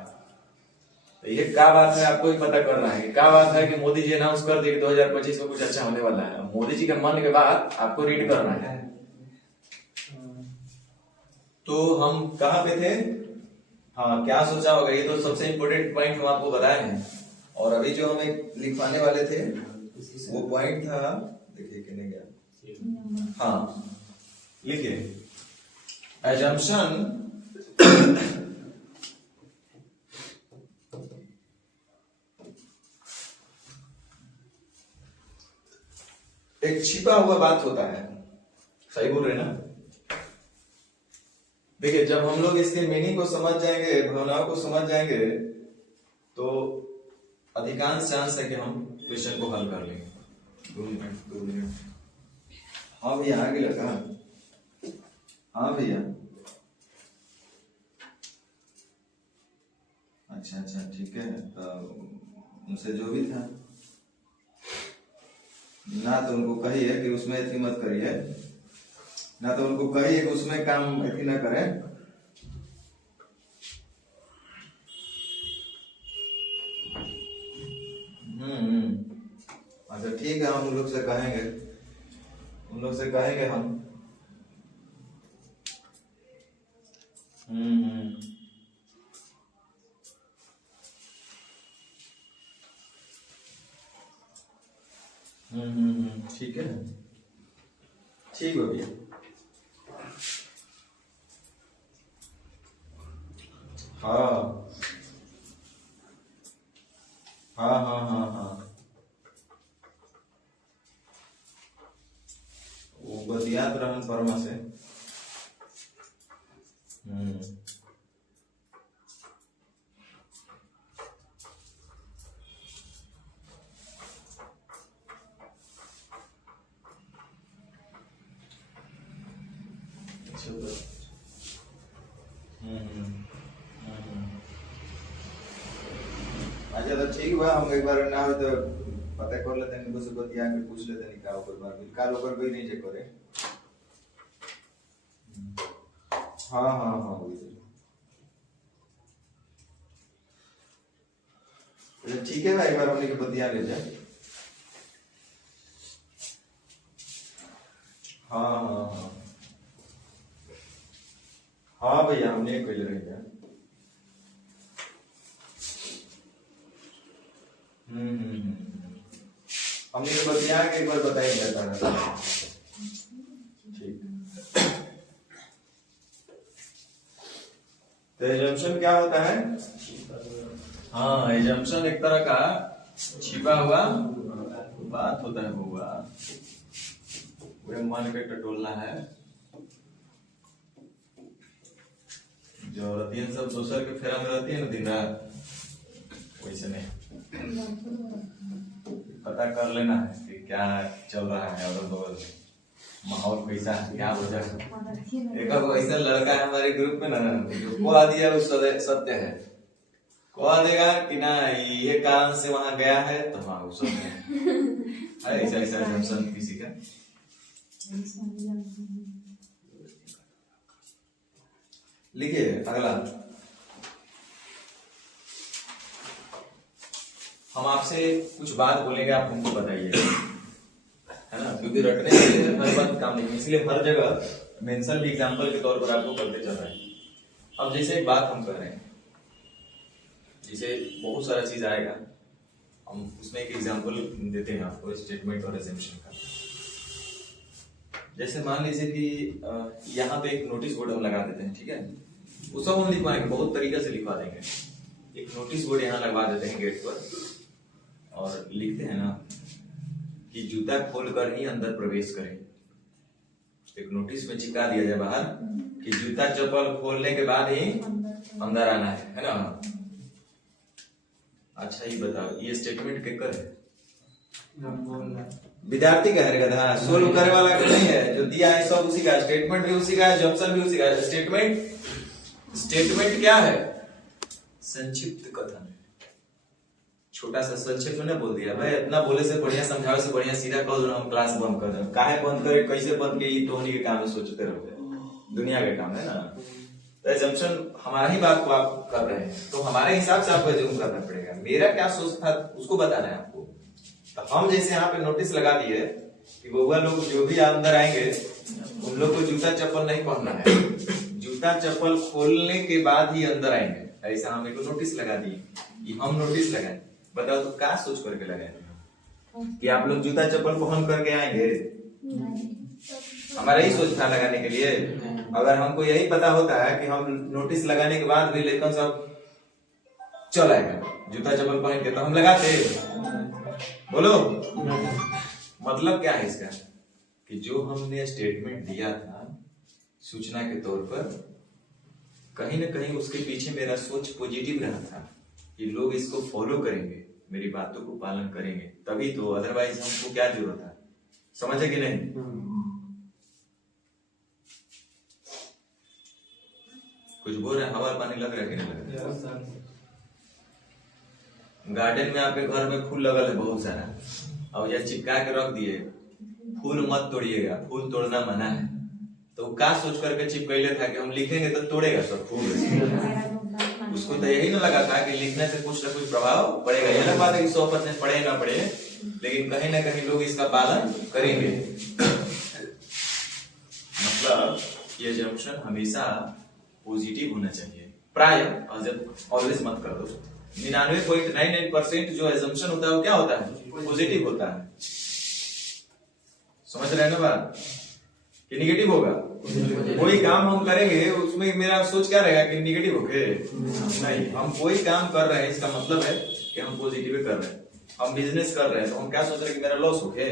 तो ये क्या बात है आपको ही पता करना है। क्या बात है कि मोदी जी अनाउंस कर दिए 2025 में कुछ अच्छा होने वाला है, मोदी जी के मन के बाद आपको रीड करना है। तो हम कहाँ पे थे? हाँ, क्या सोचा होगा, ये तो सबसे इम्पोर्टेंट पॉइंट हम आपको बताए हैं। और अभी जो हमें लिखवाने वाले थे वो पॉइंट था, देखिए कहने गया, हाँ लिखिए, एजम्पशन एक छिपा हुआ बात होता है। सही बोल रहे ना? देखिए, जब हम लोग इसके मीनिंग को समझ जाएंगे, भावनाओं को समझ जाएंगे, तो अधिकांश चांस है कि हम क्वेश्चन को हल कर लेंगे। 2 मिनट। हाँ भैया, आगे लगा। हाँ भैया, अच्छा ठीक है, तो उनसे जो भी था ना, तो उनको कहिए कि उसमें ऐसी मत करिए, ना तो उनको कहिए कि उसमें काम ऐसी ना करें। अच्छा ठीक है, हम उन लोग से कहेंगे, हम ठीक है, ठीक हो गया। हाँ हाँ हाँ हाँ हाँ, वो बतियात रहन परमा से। अच्छा तो ठीक बा, हम एक बार ना हो तो पता कर लेते हैं, कुछ बतिया के पूछ लेते हैं का ओकर बार काल ओकर कोई नहीं जे करे। हाँ हाँ हाँ, ठीक है भाई, एक बार हमने के बतिया ले जाए। हाँ हाँ हाँ हाँ भैया, हमने कोई ले रहे हैं। हमने के बतिया के एक बार बताइए जाता है। ठीक, तो एजम्पशन क्या होता है? हाँ, एजम्पशन एक तरह का छिपा हुआ बात होता है, हुआ पूरे मन के टटोलना है। रहती सब दोसर के फेरा में रहती है ना दिन रात, वैसे नहीं, पता कर लेना है कि क्या चल रहा है अगल बगल में, माहौल कैसा है, क्या वजह है। एक ऐसा लड़का है हमारे ग्रुप में ना, जो कह दिया वो सत्य है, कह देगा कि ना ये कारण से वहां गया है तो हाँ वो सत्य है। ऐसा ऐसा जंक्शन किसी का। लिखिए अगला, हम आपसे कुछ बात बोलेंगे, आप हमको बताइए, है ना, क्योंकि रटने से हर बात काम नहीं, इसलिए हर जगह मेंशन भी एग्जांपल के तौर पर आपको करते चल रहे हैं। अब जैसे एक बात हम कर रहे हैं, जैसे बहुत सारा चीज आएगा, हम उसमें एक एग्जांपल देते हैं आपको स्टेटमेंट और अजम्पशन का। जैसे मान लीजिए कि यहाँ पे एक नोटिस बोर्ड हम लगा देते हैं, ठीक है, वो सब हम लिखवाएंगे, बहुत तरीके से लिखवा देंगे। एक नोटिस बोर्ड यहाँ लगवा देते हैं गेट पर, और लिखते हैं ना कि जूता खोलकर ही अंदर प्रवेश करें। एक नोटिस में चिपका दिया जाए बाहर कि जूता चप्पल खोलने के बाद ही अंदर आना है ना। अच्छा ये बताओ, ये स्टेटमेंट केकर है? विद्यार्थी का है, गधा सोल्व करे वाला का नहीं है, जो दिया है सब उसी का, स्टेटमेंट भी उसी का है, जंक्शन भी उसी का है। स्टेटमेंट क्या है? संक्षिप्त कथन, छोटा सा संक्षेप में ना बोल दिया भाई, इतना बोले से बढ़िया, समझावे से बढ़िया सीधा कह दो हम क्लास बंद कर दें। काहे बंद करे, कैसे बंद के, ये तो के काम में सोचते रहोगे, दुनिया का काम है ना। तो एजम्पशन हमारा ही बात को आप कर रहे हैं, तो हमारे हिसाब से आपको एज्यूम करना पड़ेगा। मेरा क्या सोच था उसको बताना है आपको। तो हम जैसे यहाँ पे नोटिस लगा दिए कि बउआ लोग जो भी अंदर आएंगे उन लोग को जूता चप्पल नहीं पहनना है, जूता चप्पल खोलने के बाद ही अंदर आएंगे, ऐसा हम एक नोटिस लगा दिए। ये हम नोटिस लगाए, बताओ तो क्या सोच करके लगाए कि आप लोग जूता चप्पल पहन करके आएंगे? हमारा ही सोच था लगाने के लिए। अगर हमको यही पता होता है कि हम नोटिस लगाने के बाद भी लेकिन सब चल आएगा जूता चप्पल पहन के, तो हम लगाते? बोलो मतलब क्या है इसका, कि जो हमने स्टेटमेंट दिया था सूचना के तौर पर, कहीं ना कहीं उसके पीछे मेरा सोच पॉजिटिव रहा था कि लोग इसको फॉलो करेंगे, मेरी बातों को पालन करेंगे, तभी तो, अदरवाइज हमको क्या जरूरत है, समझे कि नहीं? कुछ बोल रहे, हवा पानी लग रहा है कि नहीं लग रहा? गार्डन में आपके घर में फूल लगल है बहुत सारा, और यह चिपका के रख दिए, फूल मत तोड़िएगा, फूल तोड़ना मना है। तो क्या सोच करके चिपकैले था कि हम लिखेंगे तो तोड़ेगा सब फूल? उसको तो यही ना लगा था कि लिखने से कुछ ना कुछ प्रभाव पड़ेगा। यह अलग बात है कि 100% पड़े ना पड़े, लेकिन कहीं ना कहीं लोग इसका पालन करेंगे। मतलब ये जंक्शन हमेशा पॉजिटिव होना चाहिए, प्राय ऑलवेज मत कर दो। 99.99% जो एजम्पशन होता है वो क्या होता है? पॉजिटिव होता है। समझ रहे हैं ना बात, कि निगेटिव होगा? कोई काम हम करेंगे उसमें मेरा सोच क्या रहेगा कि निगेटिव होके नहीं, हम कोई काम कर रहे हैं इसका मतलब है कि हम पॉजिटिव कर रहे हैं। हम बिजनेस कर रहे हैं तो हम क्या सोच रहे हैं कि मेरा लॉस होके,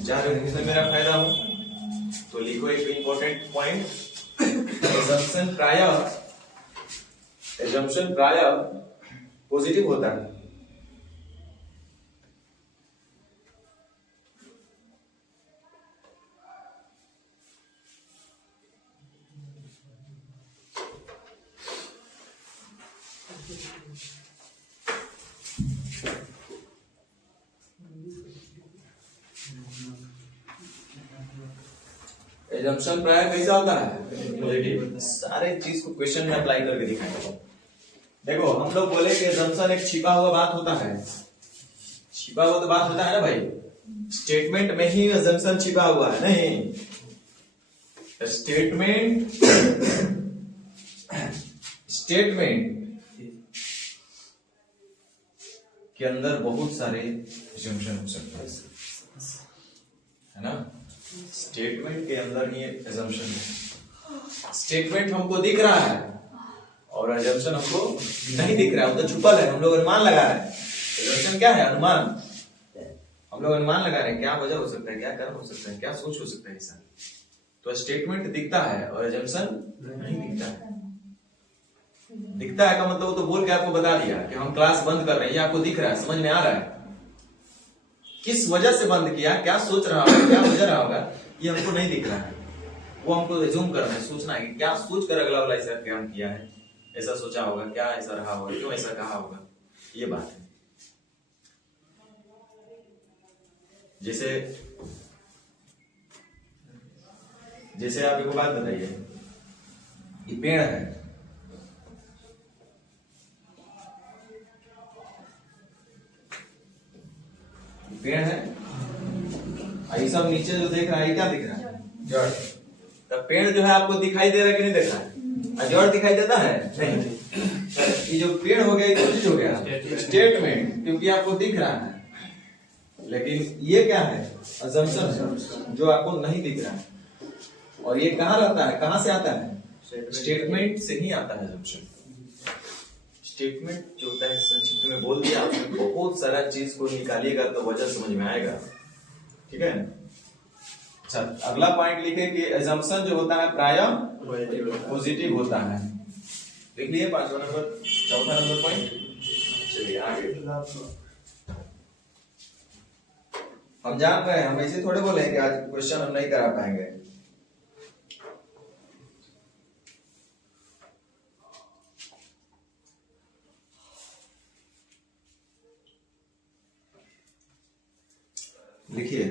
चाह रहे हैं इसमें मेरा फायदा हो। तो लिखो एक इंपॉर्टेंट पॉइंट, एजम्पशन प्राय पॉजिटिव होता है। एजम्पशन प्राय कैसा होता है? पॉजिटिव। सारे चीज को क्वेश्चन में अप्लाई करके दिखाएंगे। देखो हम लोग बोले कि एजम्पशन एक छिपा हुआ बात होता है, छिपा हुआ तो बात होता है ना भाई, स्टेटमेंट में ही एजम्पशन छिपा हुआ है। नहीं, स्टेटमेंट के अंदर बहुत सारे एजम्पशन हो सकते हैं, है ना। स्टेटमेंट के अंदर ही एजम्पशन है। स्टेटमेंट हमको दिख रहा है और एजम्पशन हमको नहीं दिख रहा है, वो तो छुपल है, हम लोग अनुमान लगा रहे हैं। एजम्पशन क्या है? अनुमान। हम लोग अनुमान लगा रहे हैं क्या वजह हो सकता है, क्या कारण हो सकता है, क्या सोच हो सकता है ऐसा। तो स्टेटमेंट दिखता है और एजम्पशन नहीं दिखता है। दिखता है का मतलब वो तो बोल के आपको बता दिया कि हम क्लास बंद कर रहे हैं, ये आपको दिख रहा है, समझ में आ रहा है। किस वजह से बंद किया, क्या सोच रहा होगा, क्या वजह रहा होगा, ये हमको नहीं दिख रहा है। वो हमको रिज्यूम करना है, सोचना है कि क्या सोच कर अगला वाला ऐसा काम किया है, ऐसा सोचा होगा, क्या ऐसा रहा होगा, क्यों ऐसा कहा होगा, ये बात है। जैसे आप एक बात बताइए, ये पेड़ है, पेड़ है, ये सब नीचे जो देख रहा है क्या दिख रहा है, जड़। तो पेड़ जो है आपको दिखाई दे रहा है कि नहीं दिख रहा है, जड़ दिखाई देता है नहीं। ये जो पेड़ हो गया, ये चीज हो गया स्टेटमेंट, क्योंकि आपको दिख रहा है, लेकिन ये क्या है, अजम्पशन है जो आपको नहीं दिख रहा है। और ये कहाँ रहता है, कहाँ से आता है, स्टेटमेंट से ही आता है अजम्पशन। स्टेटमेंट जो होता है, संक्षिप्त में बोल दिया, आपने बहुत सारा चीज को निकालिएगा तो वजह समझ में आएगा, ठीक है। अच्छा, अगला पॉइंट लिखे कि assumption जो होता है प्रायः पॉजिटिव होता है। देख लिए 5वां नंबर, 4था नंबर पॉइंट। चलिए आगे, हम जान रहे हैं, हम ऐसे थोड़े बोले कि आज क्वेश्चन हम नहीं करा पाएंगे। लिखिए,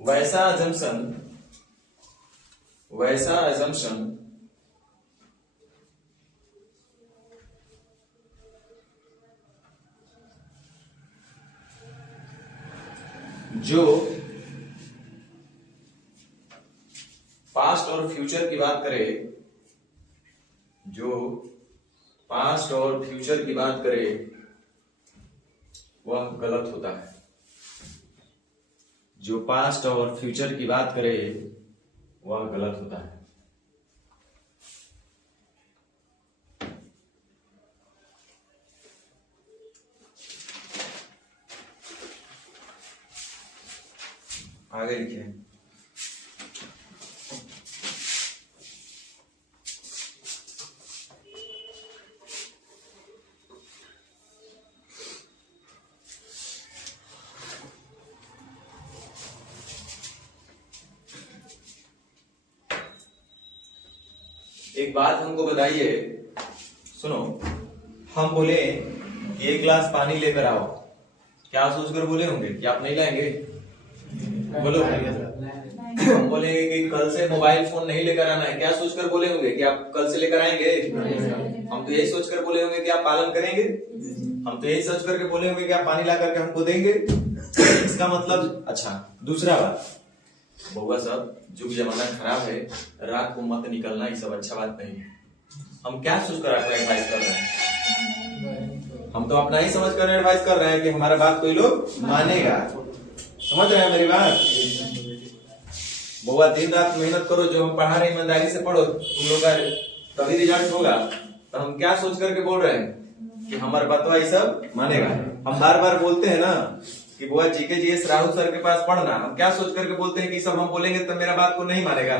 वैसा assumption जो पास्ट और फ्यूचर की बात करे, जो पास्ट और फ्यूचर की बात करे, वह गलत होता है। जो पास्ट और फ्यूचर की बात करे वह गलत होता है। आगे लिखिए, एक बात हमको बताइए, सुनो, हम बोले कि एक गिलास पानी लेकर आओ, क्या सोचकर बोले होंगे कि आप नहीं लाएंगे, बोलो। हम बोलेंगे कि कल से मोबाइल फोन नहीं लेकर आना है, क्या सोचकर बोले होंगे कि आप कल से लेकर आएंगे। हम तो यही सोचकर बोले होंगे कि आप पालन करेंगे। हम तो यही सोच करके बोले होंगे कि आप पानी ला करके हमको देंगे। इसका मतलब, अच्छा दूसरा बात, बउआ साहब जुग जमाना खराब है, रात को मत निकलना, ये सब अच्छा बात नहीं है। हम क्या सोचकर आपको एडवाइस कर रहे हैं, हम तो अपना ही समझ कर एडवाइस कर रहे हैं कि हमारा बात कोई लोग मानेगा। समझ रहे हैं मेरी बात। बउआ दिन रात मेहनत करो, जो हम पढ़ा रहे ईमानदारी से पढ़ो, तुम लोग का तभी रिजल्ट होगा। तो हम क्या सोच करके बोल रहे हैं कि हमारा बतवा ये सब मानेगा। हम बार बार बोलते हैं ना कि बुआ जीके जीएस राहुल सर के पास पढ़ना, हम क्या सोच करके बोलते हैं कि सब हम बोलेंगे तो मेरा बात को नहीं मानेगा,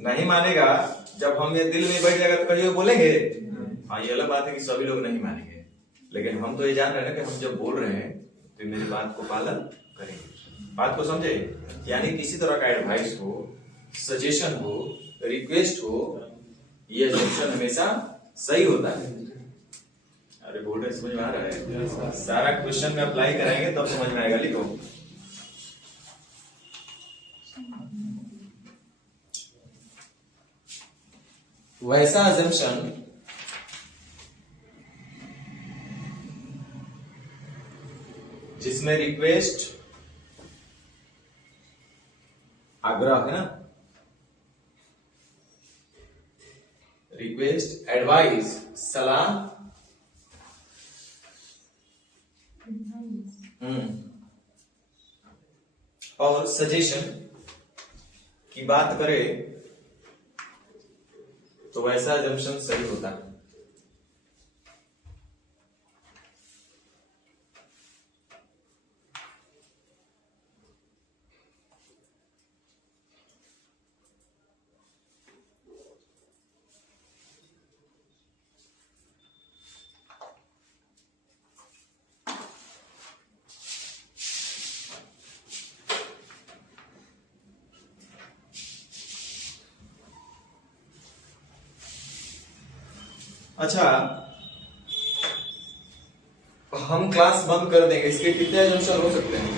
नहीं मानेगा। जब हम ये दिल में बैठ जाएगा तो कहीं बोलेंगे। हाँ, ये अलग बात है कि सभी लोग नहीं मानेंगे, लेकिन हम तो ये जान रहे हैं ना कि हम जब बोल रहे हैं तो मेरी बात को पालन करेंगे। बात को समझे, यानी किसी तरह का एडवाइस हो, सजेशन हो, रिक्वेस्ट हो, ये सजेशन हमेशा सही होता है। अरे बोल रहे, समझ में आ रहा है? सारा क्वेश्चन में अप्लाई कराएंगे तब समझ में आएगा। लिखो, वैसा अजम्पशन जिसमें रिक्वेस्ट आग्रह है ना, रिक्वेस्ट, एडवाइस, सलाह, और सजेशन की बात करे तो वैसा अजम्पशन सही होता है। अच्छा, हम क्लास बंद कर देंगे, इसके कितने एजम्पशन हो सकते हैं?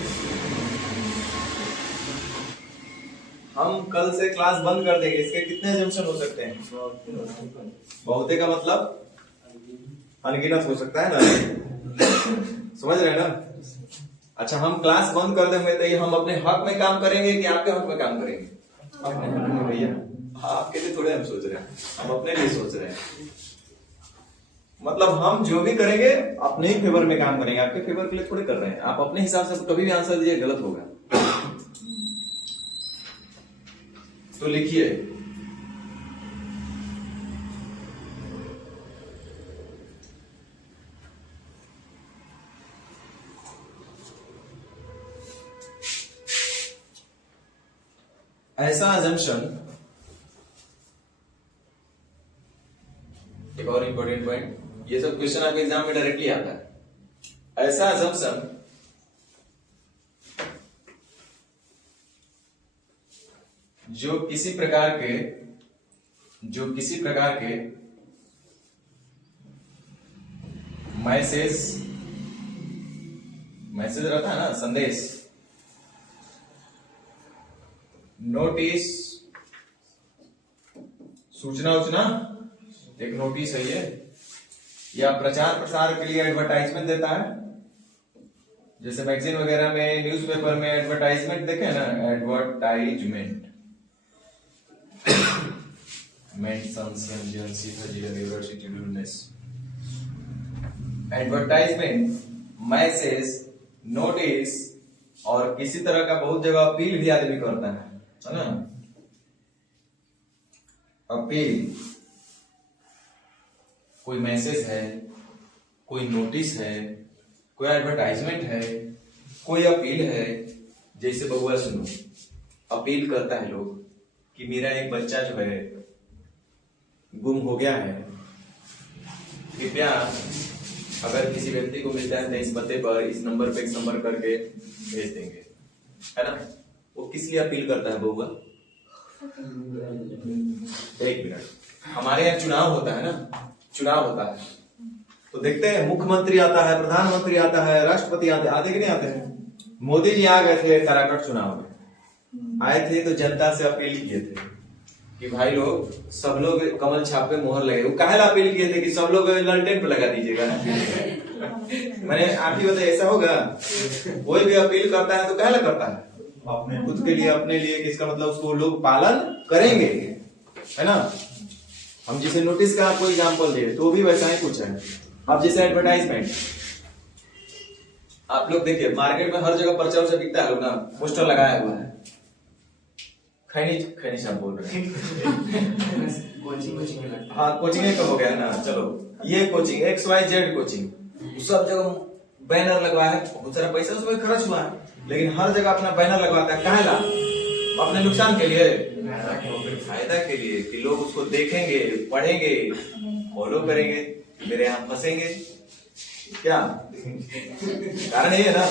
हम कल से क्लास बंद कर देंगे, इसके कितने एजम्पशन हो सकते हैं? बहुते का मतलब अनगिनत हो सकता है ना, समझ रहे हैं ना? अच्छा, हम क्लास बंद कर देंगे तो ये हम अपने हक में काम करेंगे कि आपके हक में काम करेंगे? अपने हक में भैया, आपके लिए थोड़े हम सोच रहे हैं, हम अपने लिए सोच रहे हैं। मतलब हम जो भी करेंगे अपने ही फेवर में काम करेंगे, आपके फेवर के लिए थोड़े कर रहे हैं। आप अपने हिसाब से कभी भी आंसर दीजिए, गलत होगा। तो लिखिए, ऐसा अजम्पशन, एक और इंपॉर्टेंट पॉइंट, ये सब क्वेश्चन आपके एग्जाम में डायरेक्टली आता है। ऐसा अजम्पशन जो किसी प्रकार के मैसेज रहता है ना, संदेश, नोटिस, सूचना एक नोटिस है ये, या प्रचार प्रसार के लिए एडवर्टाइजमेंट देता है, जैसे मैगजीन वगैरह में, न्यूज़पेपर में एडवर्टाइजमेंट देखे ना, एडवर्टाइजमेंट, एडवर्टाइजमेंट, मैसेज, नोटिस, और किसी तरह का बहुत जगह अपील भी आदमी करता है ना, अपील, कोई मैसेज है, कोई नोटिस है, कोई एडवर्टाइजमेंट है, कोई अपील है। जैसे बबुआ सुनो, अपील करता है लोग कि मेरा एक बच्चा जो है गुम हो गया है, कृपया अगर किसी व्यक्ति को मिलता है तो इस पते पर, इस नंबर पे संपर्क करके भेज देंगे, है ना? वो किस लिए अपील करता है बबुआ? एक मिनट, हमारे यहाँ चुनाव होता है ना, चुनाव होता है तो देखते हैं मुख्यमंत्री आता है, प्रधानमंत्री आता है, राष्ट्रपति आते कि नहीं आते हैं? मोदी जी आ गए थे काराकाट चुनाव में, आए थे तो जनता से अपील किए थे कि भाई लोग, सब लोग कमल छाप पे मोहर लगे। वो काहे अपील किए थे कि सब लोग ललटेन पे लगा दीजिएगा। मैंने आप ही बताइए, ऐसा होगा? कोई भी अपील करता है तो काहे करता है? अपने खुद के लिए, अपने लिए, किसका मतलब उसको लोग पालन करेंगे, है ना? हम जैसे नोटिस का आपको एग्जांपल दिए तो भी वैसा ही कुछ है। अब जैसे एडवर्टाइजमेंट, आप लोग देखिए मार्केट में हर जगह पर्चा वर्चा बिकता है, लोग ना पोस्टर लगाया हुआ है, खैनी साहब बोल रहे हैं। हाँ, कोचिंग का हो गया ना, चलो ये कोचिंग XYZ कोचिंग, सब जगह बैनर लगवाया है, बहुत सारा पैसा उसमें खर्च हुआ है, लेकिन हर जगह अपना बैनर लगवाता है, काहे ला? अपने नुकसान के लिए, फायदा के लिए, कि लोग उसको देखेंगे, पढ़ेंगे, फॉलो करेंगे, मेरे यहाँ फंसेंगे, क्या कारण ये है ना?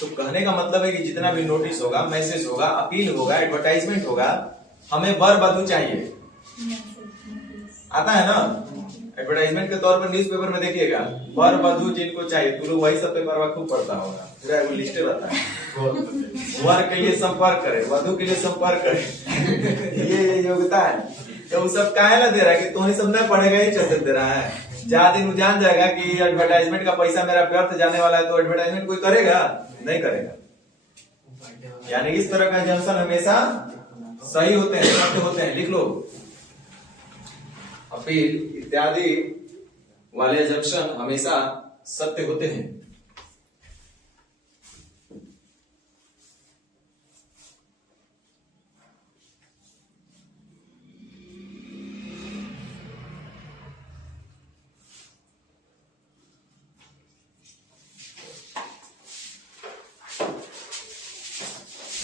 तो कहने का मतलब है कि जितना भी नोटिस होगा, मैसेज होगा, अपील होगा, एडवर्टाइजमेंट होगा, हमें वर वधु चाहिए, आता है ना? एडवर्टाइजमेंट के तौर पर न्यूज़पेपर में देखिएगा, वर वधु जिनको चाहिए, तो लोग वही सब पेपर खूब पढ़ता होगा, पूरा वो लिस्ट रहता है, वर के लिए संपर्क करे, वधु के लिए संपर्क करे, ये योग्यता है। तो वो सब काहे ना दे रहा है कि तुम्हें सब नहीं पढ़ेगा ही चलते दे रहा है। ज्यादा दिन जान जाएगा कि एडवर्टाइजमेंट का पैसा मेरा व्यर्थ जाने वाला है, तो एडवर्टाइजमेंट कोई करेगा नहीं करेगा। यानी इस तरह का जंक्शन हमेशा सही होते हैं, सत्य होते हैं, लिख लो। अपील इत्यादि वाले जंक्शन हमेशा सत्य होते हैं।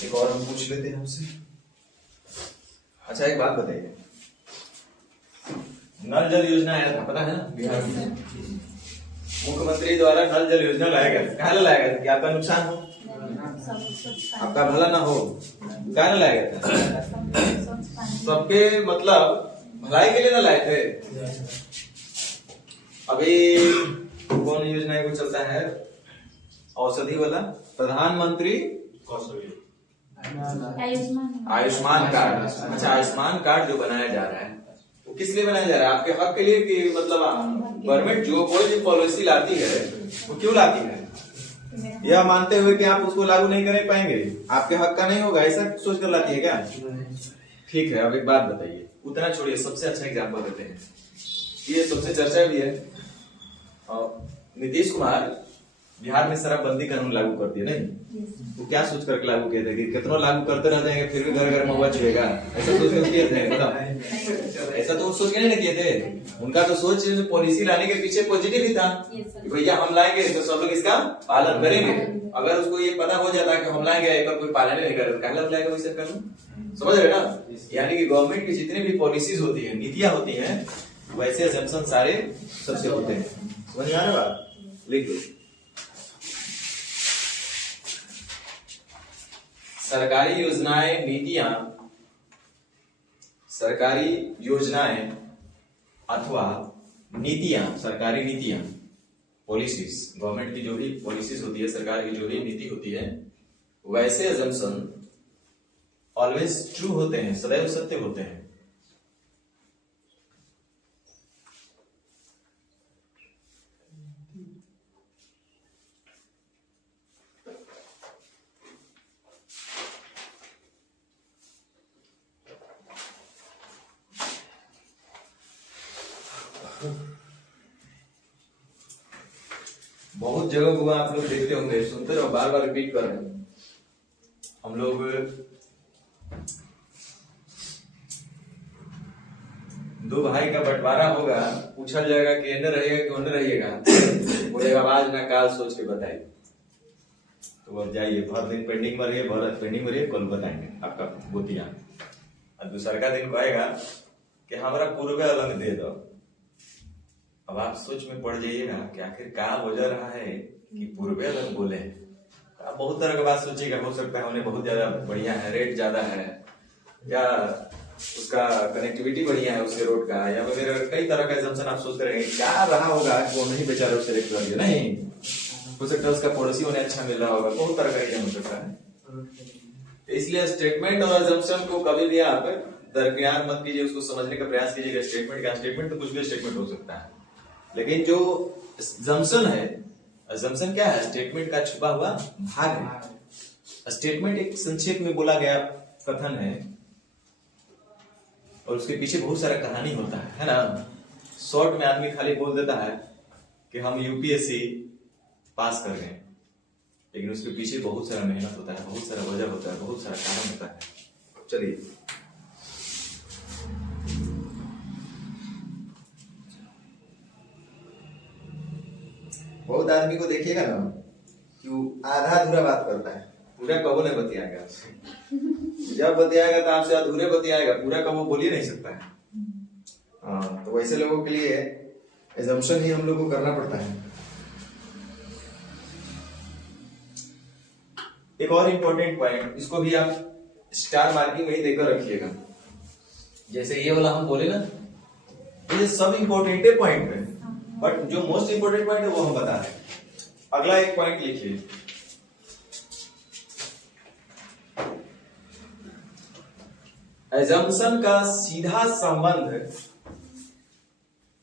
एक और हम पूछ लेते हैं हमसे। अच्छा, एक बात बताइए, नल जल योजना आया था, पता है ना? बिहार में मुख्यमंत्री द्वारा नल जल योजना लाया गया था। कहाँ लाया गया था? कि आपका नुकसान हो, आपका भला ना हो, कहाँ लाया गया था? सबके मतलब भलाई के लिए ना लाए थे, अभी कौन योजना को चलता है औषधि वाला प्रधानमंत्री आयुष्मान कार्ड। अच्छा, आयुष्मान कार्ड जो बनाया जा रहा है वो किस लिए बनाया जा रहा है? आपके हक के लिए कि मतलब गवर्नमेंट जो कोई भी पॉलिसी लाती है वो क्यों लाती है? यह मानते हुए कि आप उसको लागू नहीं कर पाएंगे, आपके हक का नहीं होगा, ऐसा सोच कर लाती है क्या? ठीक है, अब एक बात बताइए, उतना छोड़िए, सबसे अच्छा एग्जाम्पल देते हैं, ये सबसे चर्चा भी है। नीतीश कुमार बिहार में शराबबंदी कानून लागू कर दिया नहीं, वो क्या सोच करके लागू किए थे कि कितना लागू करते रह जाएंगे फिर भी घर घर महुआ छुएगा, ऐसा सोच कर किए थे? बताओ, ऐसा तो सोच के नहीं किए थे। उनका तो सोच पॉलिसी लाने के पीछे पॉजिटिव ही था कि भैया हम लाएंगे तो सब लोग इसका पालन करेंगे। अगर उसको ये पता हो जाता है कि हम लाएंगे एक कोई पालन नहीं करे तो कहला लाएगा वैसे कानून, समझ रहे ना? यानी कि गवर्नमेंट की जितनी भी पॉलिसीज होती है, नीतियां होती हैं, वैसे असम्पशन सारे सबसे होते हैं। समझ आ रहा बात? लिख लो, सरकारी योजनाएं, नीतियां, सरकारी योजनाएं अथवा नीतियां, सरकारी नीतियां, पॉलिसीज, गवर्नमेंट की जो भी पॉलिसीज होती है, सरकार की जो भी नीति होती है, वैसे असम्पशन ऑलवेज ट्रू होते हैं, सदैव सत्य होते हैं। बहुत जगह को आप लोग देखते होंगे, सुनते रहो, बार बार रिपीट कर रहे हैं हम लोग। दो भाई का बंटवारा होगा, पूछा जाएगा कि एंड रहेगा कि ओंड रहिएगा, बोलेगा आज ना काल सोच के बताइए। तो अब जाइए, भर दिन पेंडिंग में रहिए, भर पेंडिंग में रहिए, कल बताएंगे आपका गोतिया। और दूसरा का दिन को आएगा कि हमारा पूर्व अलग दे दो। अब आप सोच में पड़ जाइएगा कि आखिर क्या वजह रहा है कि पूर्व अलग बोले। आप बहुत तरह की बात सोचिएगा, हो सकता है उन्हें बहुत ज्यादा बढ़िया है, रेट ज्यादा है, या उसका कनेक्टिविटी बढ़िया है उसके रोड का, या वगैरह कई तरह का assumption आप सोचते रहेंगे। क्या रहा होगा कि वो नहीं बेचारे उसे सेलेक्ट कर दिया? नहीं, हो सकता है उसका पड़ोसी उन्हें अच्छा मिल रहा होगा, बहुत तरह का रीजन हो सकता है। इसलिए स्टेटमेंट और assumption को कभी भी आप दरकिनार मत कीजिए, उसको समझने का प्रयास कीजिएगा। स्टेटमेंट तो कुछ भी स्टेटमेंट हो सकता है, लेकिन जो assumption है, assumption क्या है? स्टेटमेंट का छुपा हुआ भाग है। स्टेटमेंट एक संक्षेप में बोला गया कथन है और उसके पीछे बहुत सारा कहानी होता है ना? शॉर्ट में आदमी खाली बोल देता है कि हम यूपीएससी पास कर गए, लेकिन उसके पीछे बहुत सारा मेहनत होता है, बहुत सारा वजह होता है, बहुत सारा कारण होता है। चलिए, बहुत आदमी को देखिएगा ना कि आधा अधूरा बात करता है, पूरा कबो नहीं बतियाएगा। जब बतियाएगा तो आपसे अधूरे बतियाएगा, पूरा कबो बोल ही नहीं सकता है। हाँ, तो वैसे लोगों के लिए assumption ही हम लोग को करना पड़ता है। एक और इम्पोर्टेंट पॉइंट, इसको भी आप स्टार मार्किंग में ही देकर रखिएगा। जैसे ये वाला हम बोले ना, ये सब इम्पोर्टेंट पॉइंट है, बट जो मोस्ट इंपोर्टेंट पॉइंट है वो हम बता रहे हैं। अगला एक पॉइंट लिखिए, एजम्पशन का सीधा संबंध,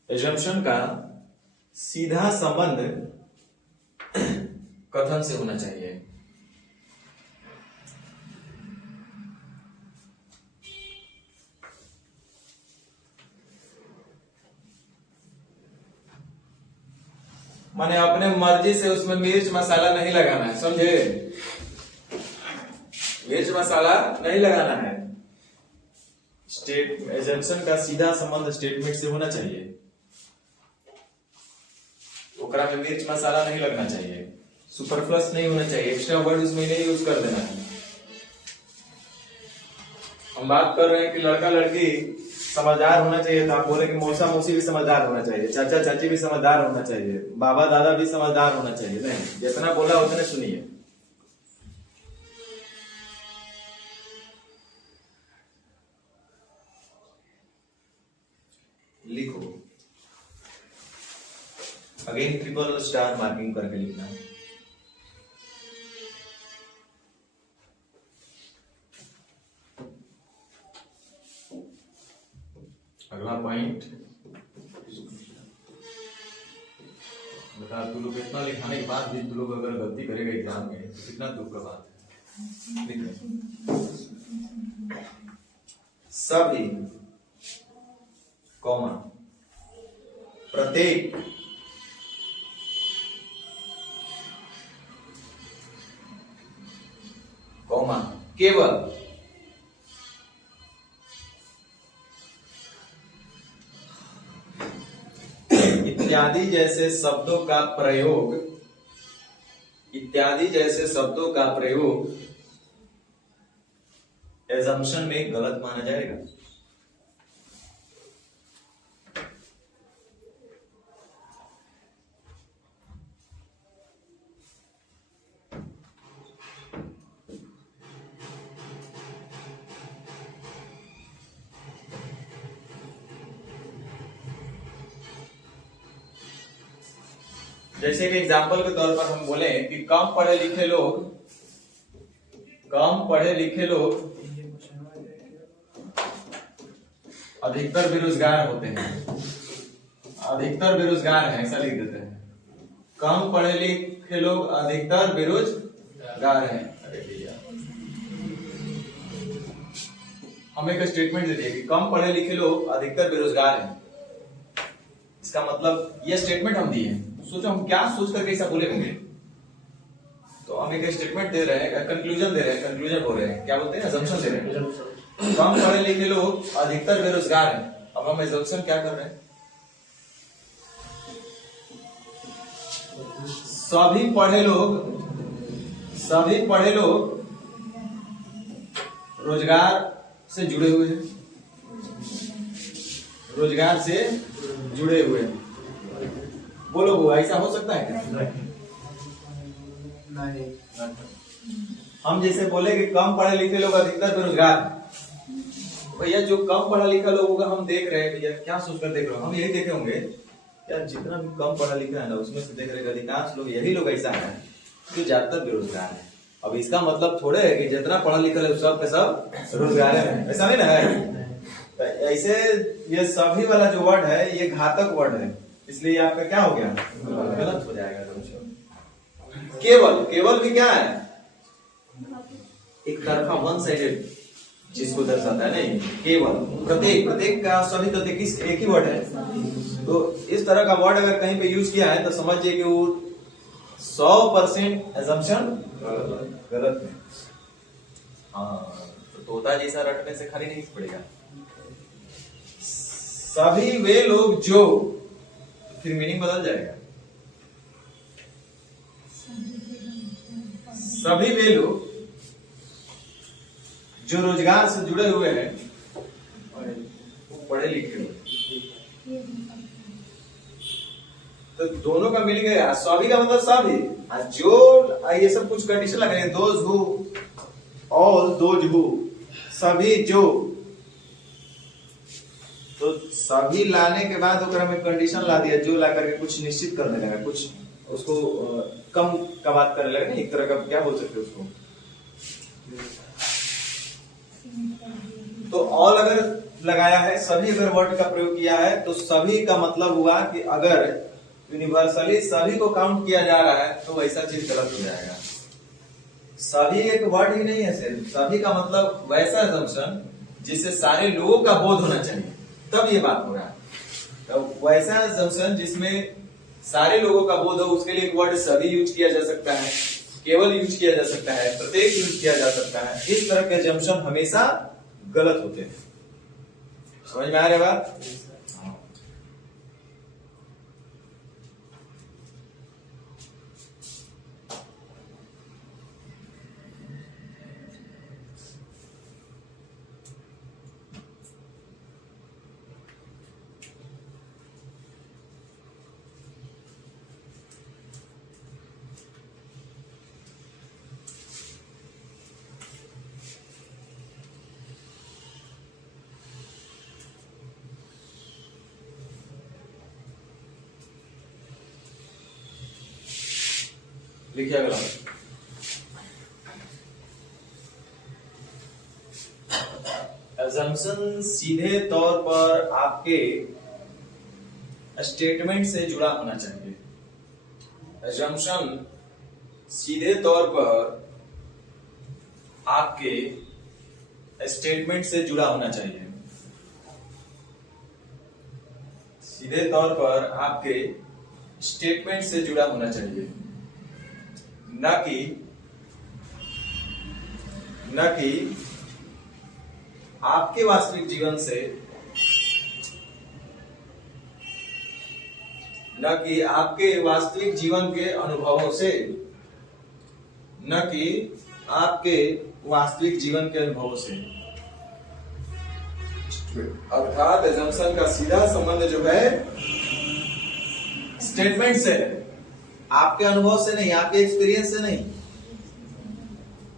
एजम्पशन का सीधा संबंध कथन से होना चाहिए। माने अपने मर्जी से उसमें मिर्च मसाला नहीं लगाना है, समझे? मिर्च मसाला नहीं लगाना है। स्टेट एजम्पशन का सीधा संबंध स्टेटमेंट से होना चाहिए, ओकरा में मिर्च मसाला नहीं लगना चाहिए, सुपरफ्लस नहीं होना चाहिए, एक्स्ट्रा वर्ड उसमें नहीं यूज कर देना है। हम बात कर रहे हैं कि लड़का लड़की समझदार होना चाहिए, तो आप बोले कि मौसा मौसी भी समझदार होना चाहिए, चाचा चाची भी समझदार होना चाहिए, बाबा दादा भी समझदार होना चाहिए। नहीं, जितना बोला उतने सुनिए। लिखो, अगेन ट्रिपल स्टार मार्किंग करके लिखना है। अगला पॉइंट, बता तू लोग इतना लिखाने के बाद भी तू लोग अगर गलती करेगा एग्जाम में तो कितना दुख का बात है। सभी कॉमा प्रत्येक कॉमा केवल इत्यादि जैसे शब्दों का प्रयोग, इत्यादि जैसे शब्दों का प्रयोग एजम्पशन में गलत माना जाएगा। जैसे कि एग्जाम्पल के तौर पर हम बोले कि कम पढ़े लिखे लोग अधिकतर बेरोजगार होते हैं, अधिकतर बेरोजगार हैं, ऐसा लिख देते हैं। कम पढ़े लिखे लोग अधिकतर बेरोजगार हैं। अरे भैया हम एक स्टेटमेंट दे दिए कि कम पढ़े लिखे लोग अधिकतर बेरोजगार हैं। इसका मतलब ये स्टेटमेंट हम दिए, सोचो हम क्या सोच करके ऐसा बोले होंगे। तो हम एक स्टेटमेंट दे रहे हैं, कंक्लूजन दे रहे हैं, कंक्लूजन बोल रहे हैं, क्या बोलते हैं, अजम्पशन दे रहे हैं। कम पढ़े लिखे लोग अधिकतर बेरोजगार हैं। अब हम अजम्पशन क्या कर रहे हैं, सभी पढ़े लोग रोजगार से जुड़े हुए हैं, रोजगार से जुड़े हुए हैं। बोलो वो ऐसा हो सकता है क्या? नहीं। हम जैसे बोले कि कम पढ़े लिखे लोग अधिकतर बेरोजगार, भैया जो कम पढ़ा लिखा लोग होगा हम देख रहे हैं, भैया क्या सोचकर देख रहे हो, हम यही देखे होंगे यार जितना भी कम पढ़ा लिखा है ना उसमें से देख रहे अधिकांश लोग, यही लोग ऐसा है जो ज्यादातर बेरोजगार है। अब इसका मतलब थोड़े है कि जितना पढ़ा लिखा है सब के सब रोजगार है, ऐसा नहीं ना है। ऐसे ये सभी वाला जो वर्ड है ये घातक वर्ड है, इसलिए आपका क्या हो गया, गलत हो जाएगा। केवल भी क्या है, एक तरफा, वन साइडेड चीज को दर्शाता है। नहीं, केवल प्रत्येक का सभी तो किस एक ही वर्ड है। तो इस तरह का वर्ड अगर कहीं पे यूज किया है तो समझिए कि वो 100% assumption गलत है। हाँ, तो तोता जैसा रटने से खाली नहीं पड़ेगा। सभी वे लोग जो, फिर मीनिंग बदल जाएगा। सभी वे लोग जो रोजगार से जुड़े हुए हैं, पढ़े लिखे हुए, तो दोनों का मिल गया। सभी का मतलब सभी, जो ये सब कुछ कंडीशन लगा है, those who, all those who, सभी जो, तो सभी लाने के बाद में कंडीशन ला दिया, जो ला करके कुछ निश्चित करने लगा, कुछ उसको कम का बात करने लगा। नहीं, एक तरह का क्या बोल सकते उसको। तो ऑल अगर लगाया है, सभी अगर वर्ड का प्रयोग किया है, तो सभी का मतलब हुआ कि अगर यूनिवर्सली सभी को काउंट किया जा रहा है तो वैसा चीज गलत हो जाएगा। सभी एक वर्ड ही नहीं है सिर्फ, सभी का मतलब वैसा assumption जिससे सारे लोगों का बोध होना चाहिए, तब ये बात हो रहा है। तो वैसा assumption जिसमें सारे लोगों का बोध हो, उसके लिए एक वर्ड सभी यूज किया जा सकता है, केवल यूज किया जा सकता है, प्रत्येक यूज किया जा सकता है। इस तरह के assumption हमेशा गलत होते हैं। समझ में आ रहा है बात? लिखिए अगला। assumption सीधे तौर पर आपके स्टेटमेंट से जुड़ा होना चाहिए। assumption सीधे तौर पर आपके स्टेटमेंट से जुड़ा होना चाहिए। सीधे तौर पर आपके स्टेटमेंट से जुड़ा होना चाहिए, न कि आपके वास्तविक जीवन से, न कि आपके वास्तविक जीवन के अनुभवों से, न कि आपके वास्तविक जीवन के अनुभवों से। अर्थात assumption का सीधा संबंध जो है स्टेटमेंट से है, आपके अनुभव से नहीं, आपके एक्सपीरियंस से नहीं।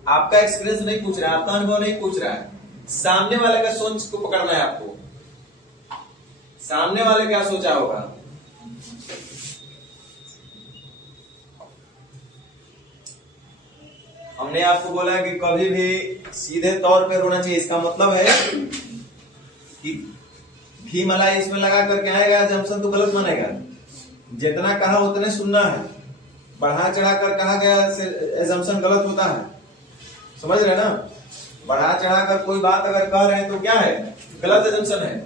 आपका एक्सपीरियंस नहीं पूछ रहा है, आपका अनुभव नहीं पूछ रहा है, सामने वाले का सोच को पकड़ना है आपको। सामने वाले क्या सोचा होगा। हमने आपको बोला कि कभी भी सीधे तौर पे रोना चाहिए, इसका मतलब है कि घी मलाई इसमें लगा करके आएगा assumption तो गलत मानेगा। जितना कहा उतने सुनना है, बढ़ा चढ़ा कर कहा गया assumption गलत होता है, समझ रहे ना। बढ़ा चढ़ा कर कोई बात अगर कह रहे हैं तो क्या है, गलत assumption है।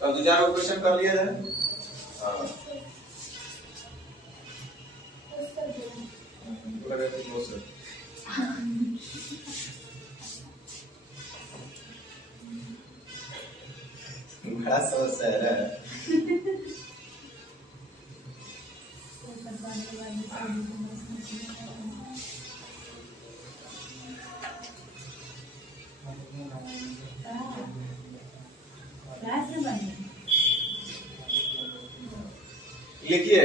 तो 2-4 क्वेश्चन कर लिया जाए। बड़ा समस्या है ना। लिखिए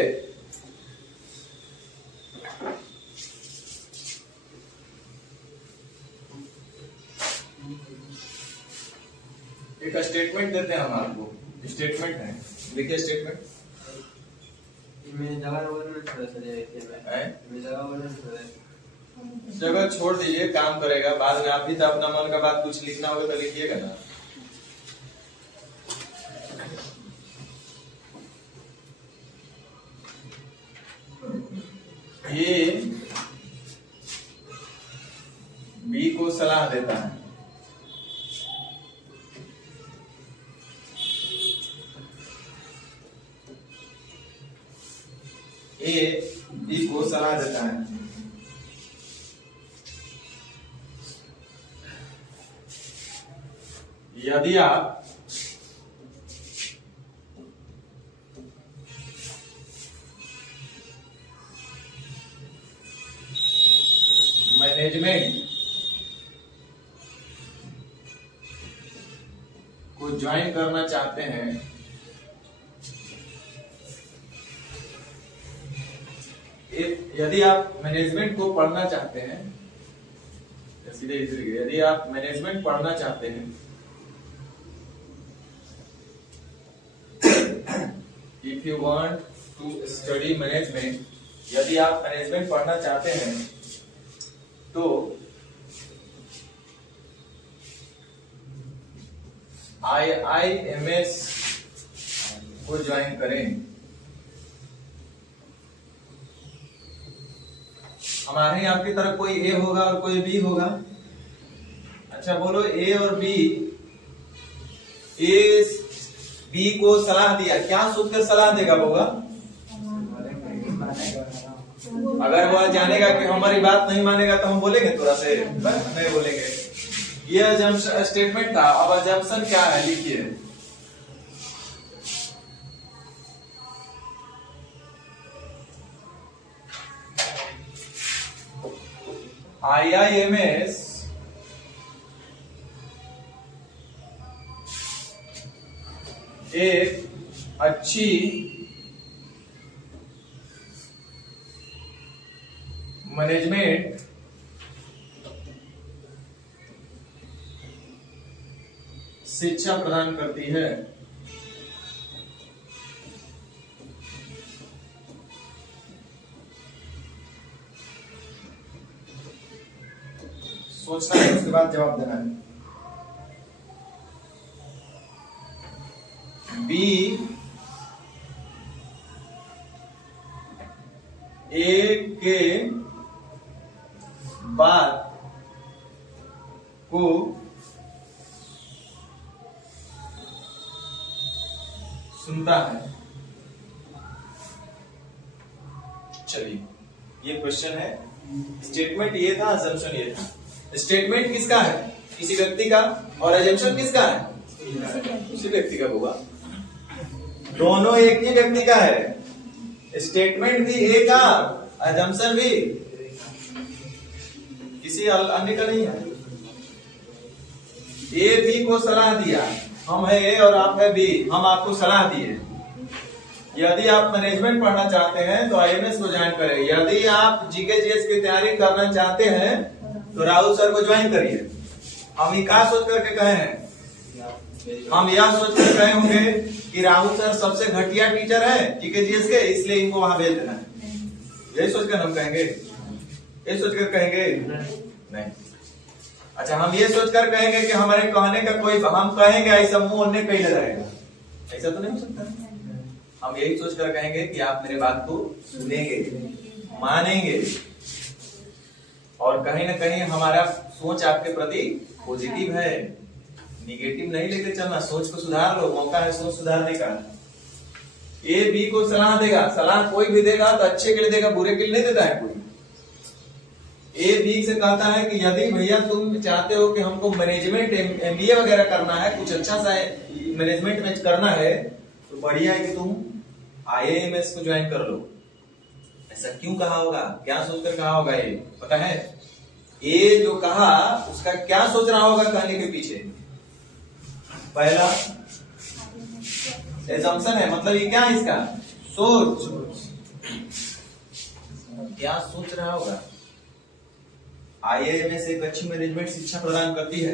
एक स्टेटमेंट देते हैं हम आपको, स्टेटमेंट है, लिखिए स्टेटमेंट। जगह छोड़ दीजिए, काम करेगा बाद में। आप भी तो अपना मन का बात कुछ लिखना होगा तो लिखिएगा ना। ये बी को सलाह देता है, ए बी को सलाह देता है। यदि आप मैनेजमेंट को ज्वाइन करना चाहते हैं, यदि आप मैनेजमेंट को पढ़ना चाहते हैं, सीधे यदि आप मैनेजमेंट पढ़ना चाहते हैं, if you want to study management, यदि आप मैनेजमेंट पढ़ना चाहते हैं तो IIMS को ज्वाइन करें। हमारे यहाँ आपकी तरफ कोई ए होगा और कोई बी होगा। अच्छा बोलो, ए और बी, ए बी को सलाह दिया, क्या सोचकर सलाह देगा होगा? अगर वह जानेगा कि हमारी बात नहीं मानेगा तो हम बोलेंगे थोड़ा से, नहीं बोलेंगे। ये स्टेटमेंट था। अब अजम्पशन क्या है, लिखिए। IIMS एक अच्छी मैनेजमेंट शिक्षा प्रदान करती है। सोचना है, उसके बाद जवाब देना है। बी ए के बात को सुनता है। चलिए, ये क्वेश्चन है। स्टेटमेंट ये था, अजम्पशन ये था। स्टेटमेंट किसका है? किसी व्यक्ति का, और अजम्पशन किसका है? उसी व्यक्ति का होगा। दोनों एक ही व्यक्ति का है। स्टेटमेंट भी एक का, अजम्पशन भी किसी अन्य का नहीं है। ए बी को सलाह दिया, हम है ए और आप है बी, हम आपको सलाह दिए। यदि आप मैनेजमेंट पढ़ना चाहते हैं तो आईएमएस को ज्वाइन करें। यदि आप जीके जीएस की तैयारी करना चाहते हैं तो राहुल सर को ज्वाइन करिए। हम ये क्या सोच करके कहे हैं? हम यह सोच कर कहे होंगे कि राहुल सर सबसे घटिया टीचर है जीके जीएस के, इसलिए इनको वहां भेज देना है। यही सोचकर हम कहेंगे? ये सोचकर कहेंगे? नहीं। अच्छा, हम ये सोचकर कहेंगे कि हमारे कहने का कोई, हम कहेंगे ऐसा मुंह अन्य कहीं न रहेगा, ऐसा तो नहीं हो सकता। हम यही सोचकर कहेंगे कि आप मेरे बात को सुनेंगे, मानेंगे, और कहीं ना कहीं हमारा सोच आपके प्रति पॉजिटिव है, निगेटिव नहीं लेके चलना। सोच को सुधार लो, मौका है सोच सुधारने का। ए बी को सलाह देगा, सलाह कोई भी देगा तो अच्छे के लिए देगा, बुरे के लिए नहीं देता है कोई। ए बी से कहता है कि यदि भैया तुम चाहते हो कि हमको मैनेजमेंट एमबीए वगैरह करना है, कुछ अच्छा सा मैनेजमेंट में करना है, तो बढ़िया है कि तुम आईएएमएस को ज्वाइन कर लो। ऐसा क्यों कहा होगा? क्या सोचकर कहा होगा? ये पता है? ये जो कहा उसका क्या सोच रहा होगा कहने के पीछे? पहला एजम्पशन है, मतलब ये क्या है इसका? सोच। क्या सोच रहा होगा? आईएएमएस एक अच्छी मैनेजमेंट शिक्षा प्रदान करती है।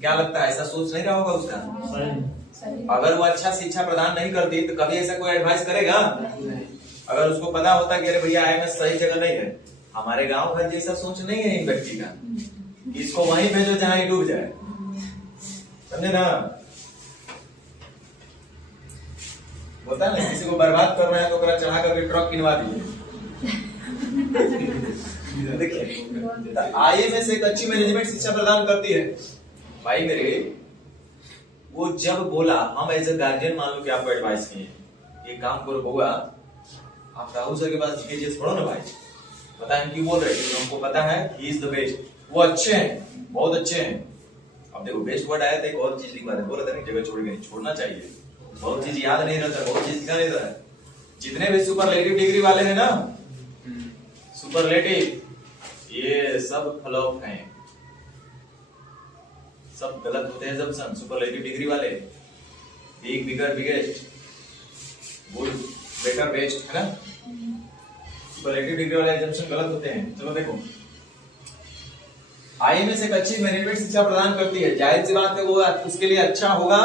क्या लगता है? ऐसा सोच नहीं रहा होगा उसका? अगर वो अच्छा शिक्षा प्रदान नहीं करती तो कभी ऐसा कोई एडवाइस करेगा? अगर उसको पता होता कि अरे भैया आईएमएस सही जगह नहीं है, हमारे गांव घर जैसा सोच नहीं है इन व्यक्ति का कि इसको वहीं भेजो जहां डूब जाए, समझे ना? बोलता है ना, किसी को बर्बाद कर रहे हैं तो चढ़ा करके ट्रक किनवा दिए। देखिए, आईएमएस एक अच्छी मैनेजमेंट शिक्षा प्रदान करती है। भाई मेरे, वो जब बोला, हम एज ए गार्जियन मान लो कि आपको एडवाइस किए, ये काम करो बउआ, आप राहुल सर के पास जीके पढ़ो ना भाई, बताएं क्यों बोल रहे हैं? हमको पता है ही इज द बेस्ट, वो अच्छे हैं, बहुत अच्छे हैं। अब देखो, बेस्ट वर्ड आया था, एक और चीज लिखवा दे, बोला था जगह छोड़ के नहीं छोड़ना चाहिए। बहुत चीज याद नहीं रहता, बहुत चीज लिखा नहीं रहता। जितने भी सुपरलेटिव डिग्री वाले हैं ना, सुपरलेटिव, ये सब फ्लॉप हैं, सब गलत होते हैं। जब सब सुपरलेटिव डिग्री वाले, बिग, बिगर, बिगेस्ट, गुड, बेटर, बेस्ट, है ना? सुपरलेटिव डिग्री वाले एजम्पशन गलत होते हैं। चलो देखो, आईएमएस एक अच्छी मैनेजमेंट शिक्षा प्रदान करती है। जाहिर सी बात है, वो उसके लिए अच्छा होगा,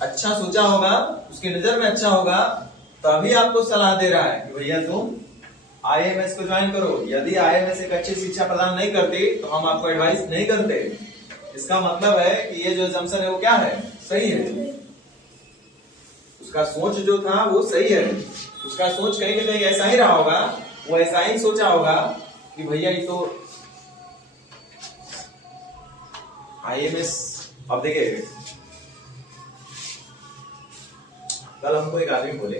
अच्छा सोचा होगा, उसकी नजर में अच्छा होगा, तभी आपको सलाह दे रहा है कि भैया तुम आईएमएस को ज्वाइन करो। यदि आईएमएस एक अच्छी शिक्षा प्रदान नहीं करती तो हम आपको एडवाइस नहीं करते। इसका मतलब है कि ये जो एजम्पशन है वो क्या है? सही है। उसका सोच जो था वो सही है। उसका सोच कहीं ना कहीं ऐसा ही रहा होगा, वो ऐसा ही सोचा होगा कि भैया ये तो आईएमएस। अब देखिए, कल हमको एक आदमी बोले,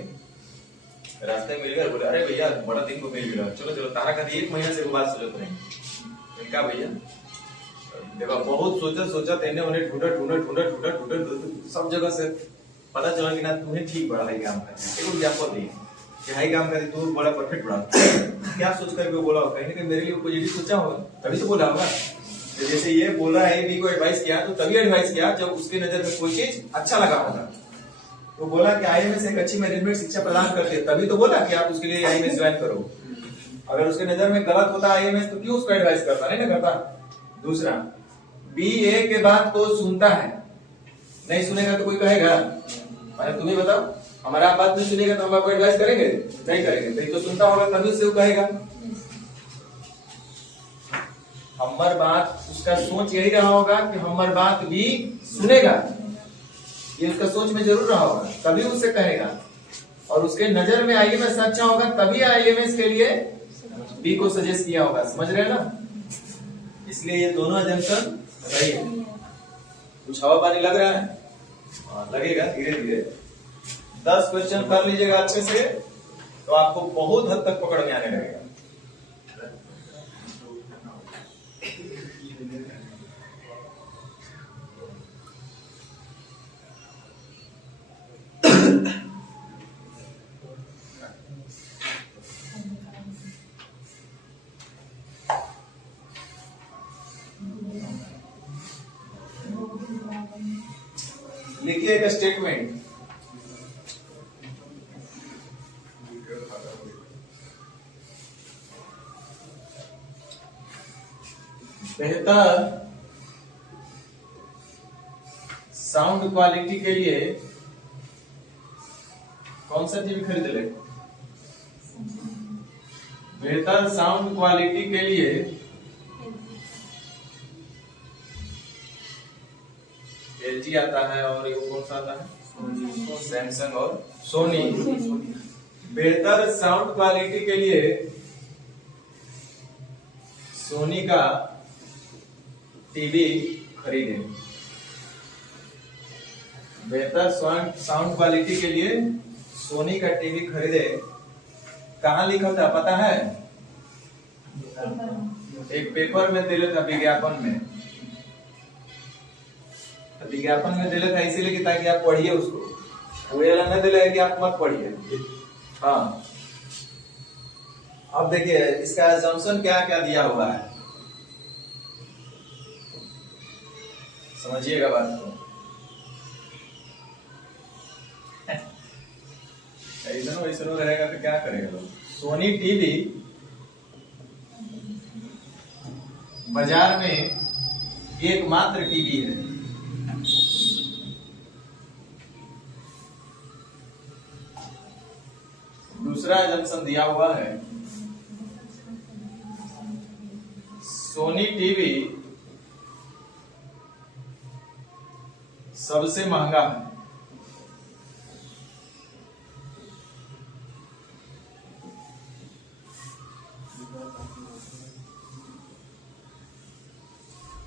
रास्ते में मिल गया, बोले अरे भैया बड़ा दिन को मिल गया, चलो चलो तारा का 1 महीना से वो बात सोचते रहे। इनका भैया देखो, बहुत सोचा तेने उन्हें ढूंढा सब जगह से पता चला कि ना तुम्हें ठीक बड़ा हाई काम कर, एक एग्जांपल दी कि हाई काम कर तू बड़ा परफेक्ट बड़ा। क्या सोच करके बोला होगा? कहीं ना कहीं मेरे लिए पॉजिटिव सोचा होगा, तभी तो बोला होगा। तो जैसे ये बोल रहा है, बी को एडवाइस किया, तो तभी एडवाइस किया जब उसकी नजर में कोई चीज अच्छा लगा होगा। तो बोला कि आईएमएस एक अच्छी मैनेजमेंट शिक्षा प्रदान करती है, तभी तो बोला कि आप उसके लिए आईएमएस ज्वाइन करो। अगर उसके नजर में गलत होता आईएमएस तो क्यों उसको एडवाइस करता? नहीं ना करता। दूसरा, बी ए के बात को सुनता है, नहीं सुनेगा तो कोई कहेगा? अरे तुम ही बताओ, हमारा बात नहीं सुनेगा तो हम आपको एडवाइस करेंगे? नहीं करेंगे। तो सुनता होगा तभी उससे वो कहेगा। हमार बात, उसका सोच यही रहा होगा कि हमार बात भी सुनेगा, ये उसका सोच में जरूर रहा होगा, तभी उससे कहेगा। और उसके नजर में आईएमएस अच्छा होगा, तभी आईएमएस के लिए बी को सजेस्ट किया होगा। समझ रहे हैं ना? इसलिए ये दोनों अजम्पशन सही है। कुछ हवा पानी लग रहा है? लगेगा धीरे धीरे। 10 क्वेश्चन कर लीजिएगा अच्छे से, तो आपको बहुत हद तक पकड़ में आने लगेगा। लिखिए एक स्टेटमेंट। बेहतर साउंड क्वालिटी के लिए कौन सा टीवी खरीद ले? बेहतर साउंड क्वालिटी के लिए एलजी आता है, और ये कौन सा आता है? सैमसंग और सोनी। बेहतर साउंड क्वालिटी के लिए सोनी का टीवी खरीदें। बेहतर साउंड क्वालिटी के लिए सोनी का टीवी खरीदे। कहाँ लिखा था पता है? एक पेपर में दिले था, विज्ञापन में। विज्ञापन में दिले था इसीलिए कि ताकि आप पढ़िए उसको, वो वाला नहीं दिला है कि आप मत पढ़िए। हाँ, अब देखिए इसका assumption क्या क्या दिया हुआ है, समझिएगा बात को। ऐसा वैसा रहेगा तो क्या करेगा लोग। सोनी टीवी बाजार में एकमात्र टीवी है। दूसरा assumption दिया हुआ है, सोनी टीवी सबसे महंगा है।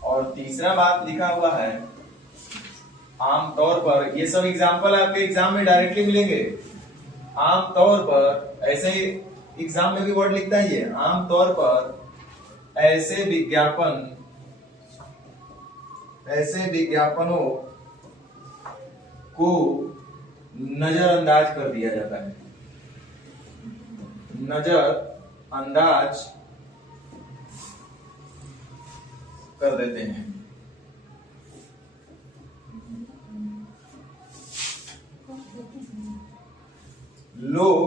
और तीसरा बात लिखा हुआ है, आमतौर पर, ये सब एग्जाम्पल आपके एग्जाम में डायरेक्टली मिलेंगे। आमतौर पर, ऐसे ही एग्जाम में भी वर्ड लिखता है ये, आमतौर पर ऐसे विज्ञापनों को नजरअंदाज कर दिया जाता है। नजरअंदाज कर देते हैं। लोग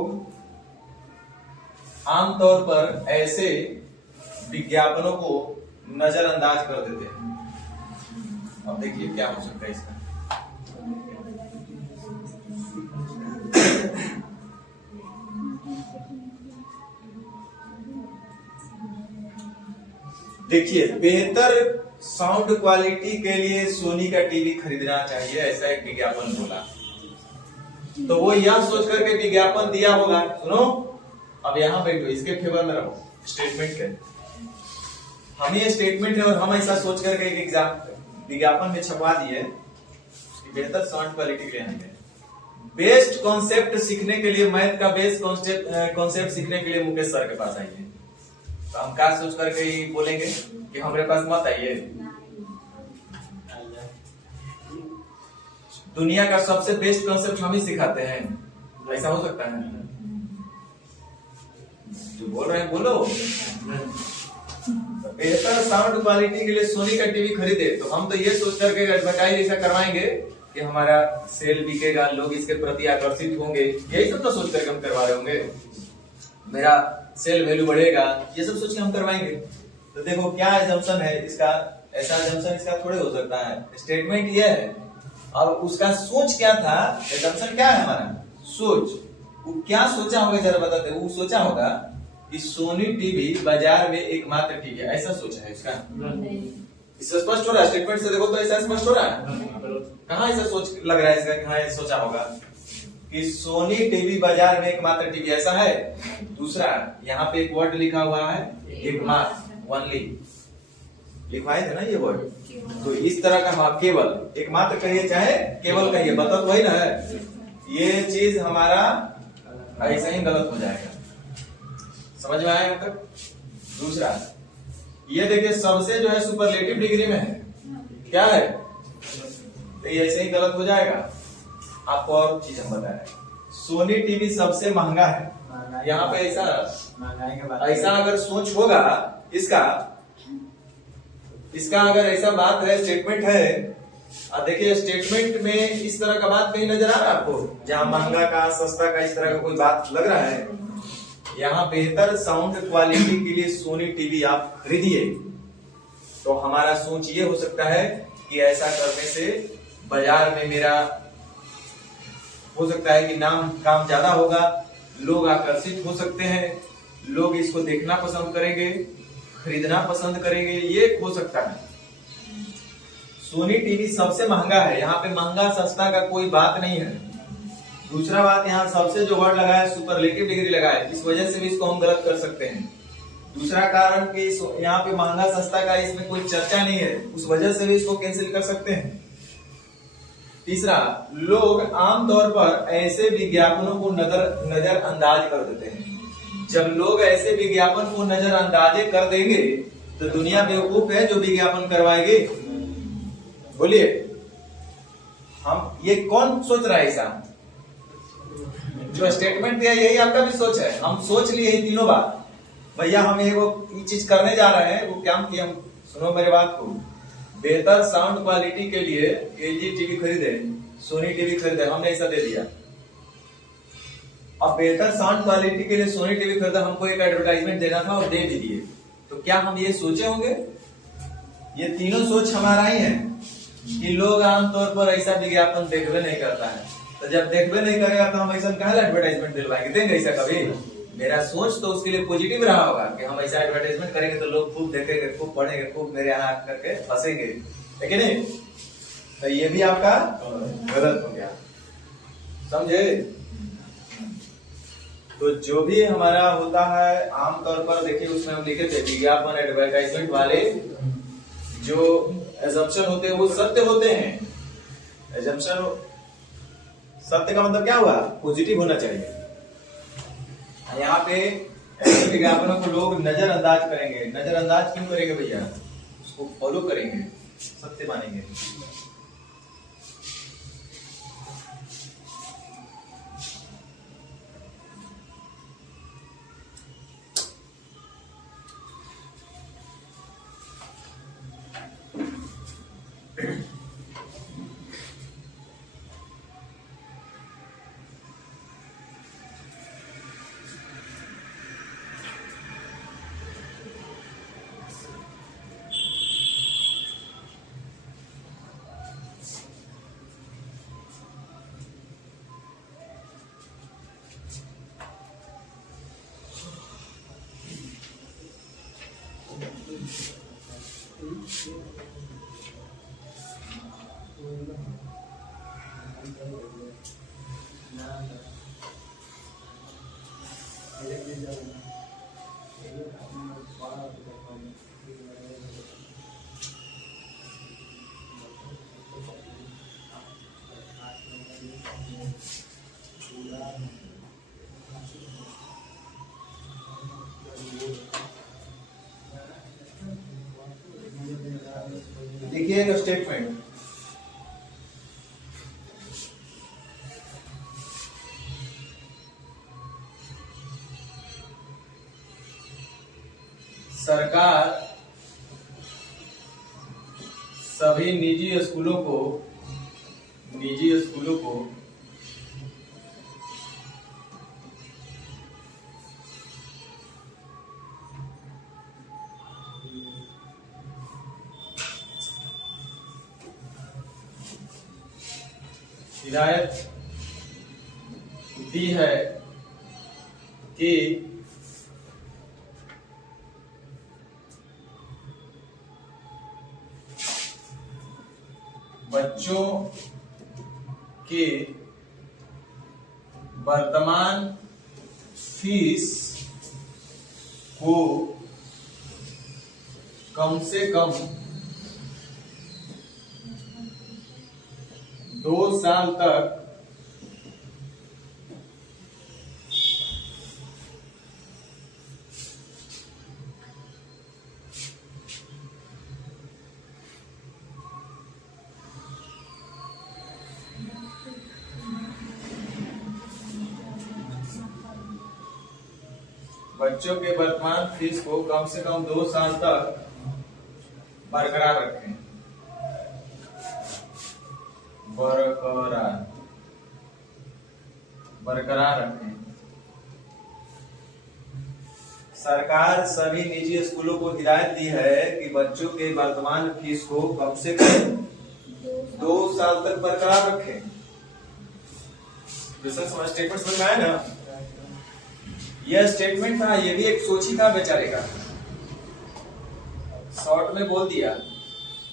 आमतौर पर ऐसे विज्ञापनों को नजरअंदाज कर देते हैं। अब देखिए क्या हो सकता है इसका। देखिए, बेहतर साउंड क्वालिटी के लिए सोनी का टीवी खरीदना चाहिए, ऐसा एक विज्ञापन बोला। तो वो यह सोच करके विज्ञापन दिया होगा, सुनो अब यहां बैठो, इसके फेवर में रहो, स्टेटमेंट के हम ये स्टेटमेंट है और हम ऐसा सोच करके एक एग्जाम विज्ञापन में छपवा दिए कि बेहतर साउंड क्वालिटी के लिए बेस्ट कॉन्सेप्ट सीखने के लिए, मैथ का बेस्ट कॉन्सेप्ट सीखने के लिए मुकेश सर के पास आइए। तो हम क्या सोच करके ही बोलेंगे कि हमारे पास मत आइए। दुनिया का सबसे बेस्ट कॉन्सेप्ट हम ही सिखाते हैं, ऐसा हो सकता है? जो बोल रहे हैं बोलो। बेहतर साउंड क्वालिटी के लिए सोनी का टीवी खरीदे, तो हम तो ये सोच करके एडवर्टाइज ऐसा करवाएंगे कि हमारा सेल बिकेगा, लोग इसके प्रति आकर्षित होंगे, यही सब तो सोच करके हम करवा रहे होंगे, मेरा सेल वैल्यू बढ़ेगा, ये सब सोच के हम करवाएंगे। तो देखो क्या assumption है इसका, ऐसा assumption इसका थोड़े हो सकता है। स्टेटमेंट ये है, और उसका सोच क्या था, assumption क्या है हमारा सोच, वो क्या सोचा होगा जरा बताते। वो सोचा होगा कि सोनी टीवी बाजार में एकमात्र टीवी है, ऐसा सोचा है इसका? इससे स्पष्ट हो रहा है, स्टेटमेंट से देखो तो ऐसा स्पष्ट हो रहा है। कहाँ ऐसा सोच लग रहा है इसका, कहाँ ऐसा सोचा होगा कि सोनी टीवी बाजार में एकमात्र टीवी, ऐसा है? दूसरा, यहाँ पे एक वर्ड लिखा हुआ है एकमात्र, ओनली लिखवाए थे ना ये वर्ड, तो इस तरह का हाँ केवल, एकमात्र कहिए चाहे केवल कहिए, बता तो वही ना है। ये चीज हमारा ऐसा ही गलत हो जाएगा, समझ में आया तक? दूसरा, ये देखिए सबसे जो है सुपरलेटिव डिग्री में है, क्या है? तो ये ऐसे ही गलत हो जाएगा। आपको और चीज हम बता रहे हैं, सोनी टीवी सबसे महंगा है, यहाँ पे ऐसा अगर सोच होगा इसका अगर ऐसा बात है, स्टेटमेंट है, देखिए स्टेटमेंट में इस तरह का बात कहीं नजर आ रहा है आपको, जहां महंगा का सस्ता का इस तरह का कोई बात लग रहा है? यहाँ बेहतर साउंड क्वालिटी के लिए सोनी टीवी आप खरीदिए, तो हमारा सोच ये हो सकता है कि ऐसा करने से बाजार में मेरा हो सकता है कि नाम काम ज्यादा होगा, लोग आकर्षित हो सकते हैं, लोग इसको देखना पसंद करेंगे, खरीदना पसंद करेंगे, ये हो सकता है। सोनी टीवी सबसे महंगा है, यहाँ पे महंगा सस्ता का कोई बात नहीं है। दूसरा बात, यहाँ सबसे जो वर्ड लगा है सुपरलेटिव डिग्री लगा है, इस वजह से भी इसको हम गलत कर सकते हैं। दूसरा कारण कि यहाँ पे महंगा सस्ता का इसमें कोई चर्चा नहीं है, उस वजह से भी इसको कैंसिल कर सकते हैं। तीसरा, लोग आमतौर पर ऐसे विज्ञापनों को नजरअंदाज कर देते हैं। जब लोग ऐसे विज्ञापन को नजरअंदाज कर देंगे तो दुनिया बेवकूफ है जो विज्ञापन करवाएगी? बोलिए, हम ये कौन सोच रहा है? ऐसा जो स्टेटमेंट दिया यही आपका भी सोच है, हम सोच लिए ये तीनों बात। भैया हम ये चीज करने जा रहे हैं, वो क्या हम सुनो मेरे बात को, बेहतर साउंड क्वालिटी के लिए एलजी टीवी खरीदे, सोनी टीवी खरीदे, हमने ऐसा दे दिया। अब बेहतर साउंड क्वालिटी के लिए सोनी टीवी खरीदा, हमको एक एडवर्टाइजमेंट देना था और दे भी दिए, तो क्या हम ये सोचे होंगे? ये तीनों सोच हमारा ही है कि लोग आमतौर पर ऐसा विज्ञापन देखबे नहीं करता है, तो जब देखबे नहीं करेगा तो हम ऐसा कहाँ एडवर्टाइजमेंट दिलवाएंगे? देंगे ऐसा कभी? मेरा सोच तो उसके लिए पॉजिटिव रहा होगा कि हम ऐसा एडवर्टाइजमेंट करेंगे तो लोग खूब देखेंगे, खूब पढ़ेंगे, खूब मेरे यहाँ करके फंसेंगे, है कि नहीं? तो ये भी आपका गलत हो गया, समझे? तो जो भी हमारा होता है आमतौर पर, देखिए उसमें हम लिखे थे विज्ञापन एडवर्टाइजमेंट वाले जो एजम्पशन होते हैं वो सत्य होते हैं। एजम्पशन सत्य का मतलब क्या हुआ? पॉजिटिव होना चाहिए। यहाँ पे ऐसे विज्ञापनों को लोग नजरअंदाज करेंगे। नजरअंदाज क्यों करेंगे भैया? उसको फॉलो करेंगे, सत्य मानेंगे। देखिए स्टेटमेंट, सरकार सभी निजी स्कूलों को हिदायत दी है कि बच्चों के वर्तमान फीस को कम से कम 2 साल तक बच्चों के वर्तमान फीस को कम से कम 2 साल तक बरकरार रखें। बरकरार रखें। सरकार सभी निजी स्कूलों को हिदायत दी है कि बच्चों के वर्तमान फीस को कम से कम 2 साल तक बरकरार रखें। स्टेटमेंट समझ में आया ना? यह स्टेटमेंट था, ये भी एक सोच ही था बेचारे का। शॉर्ट में बोल दिया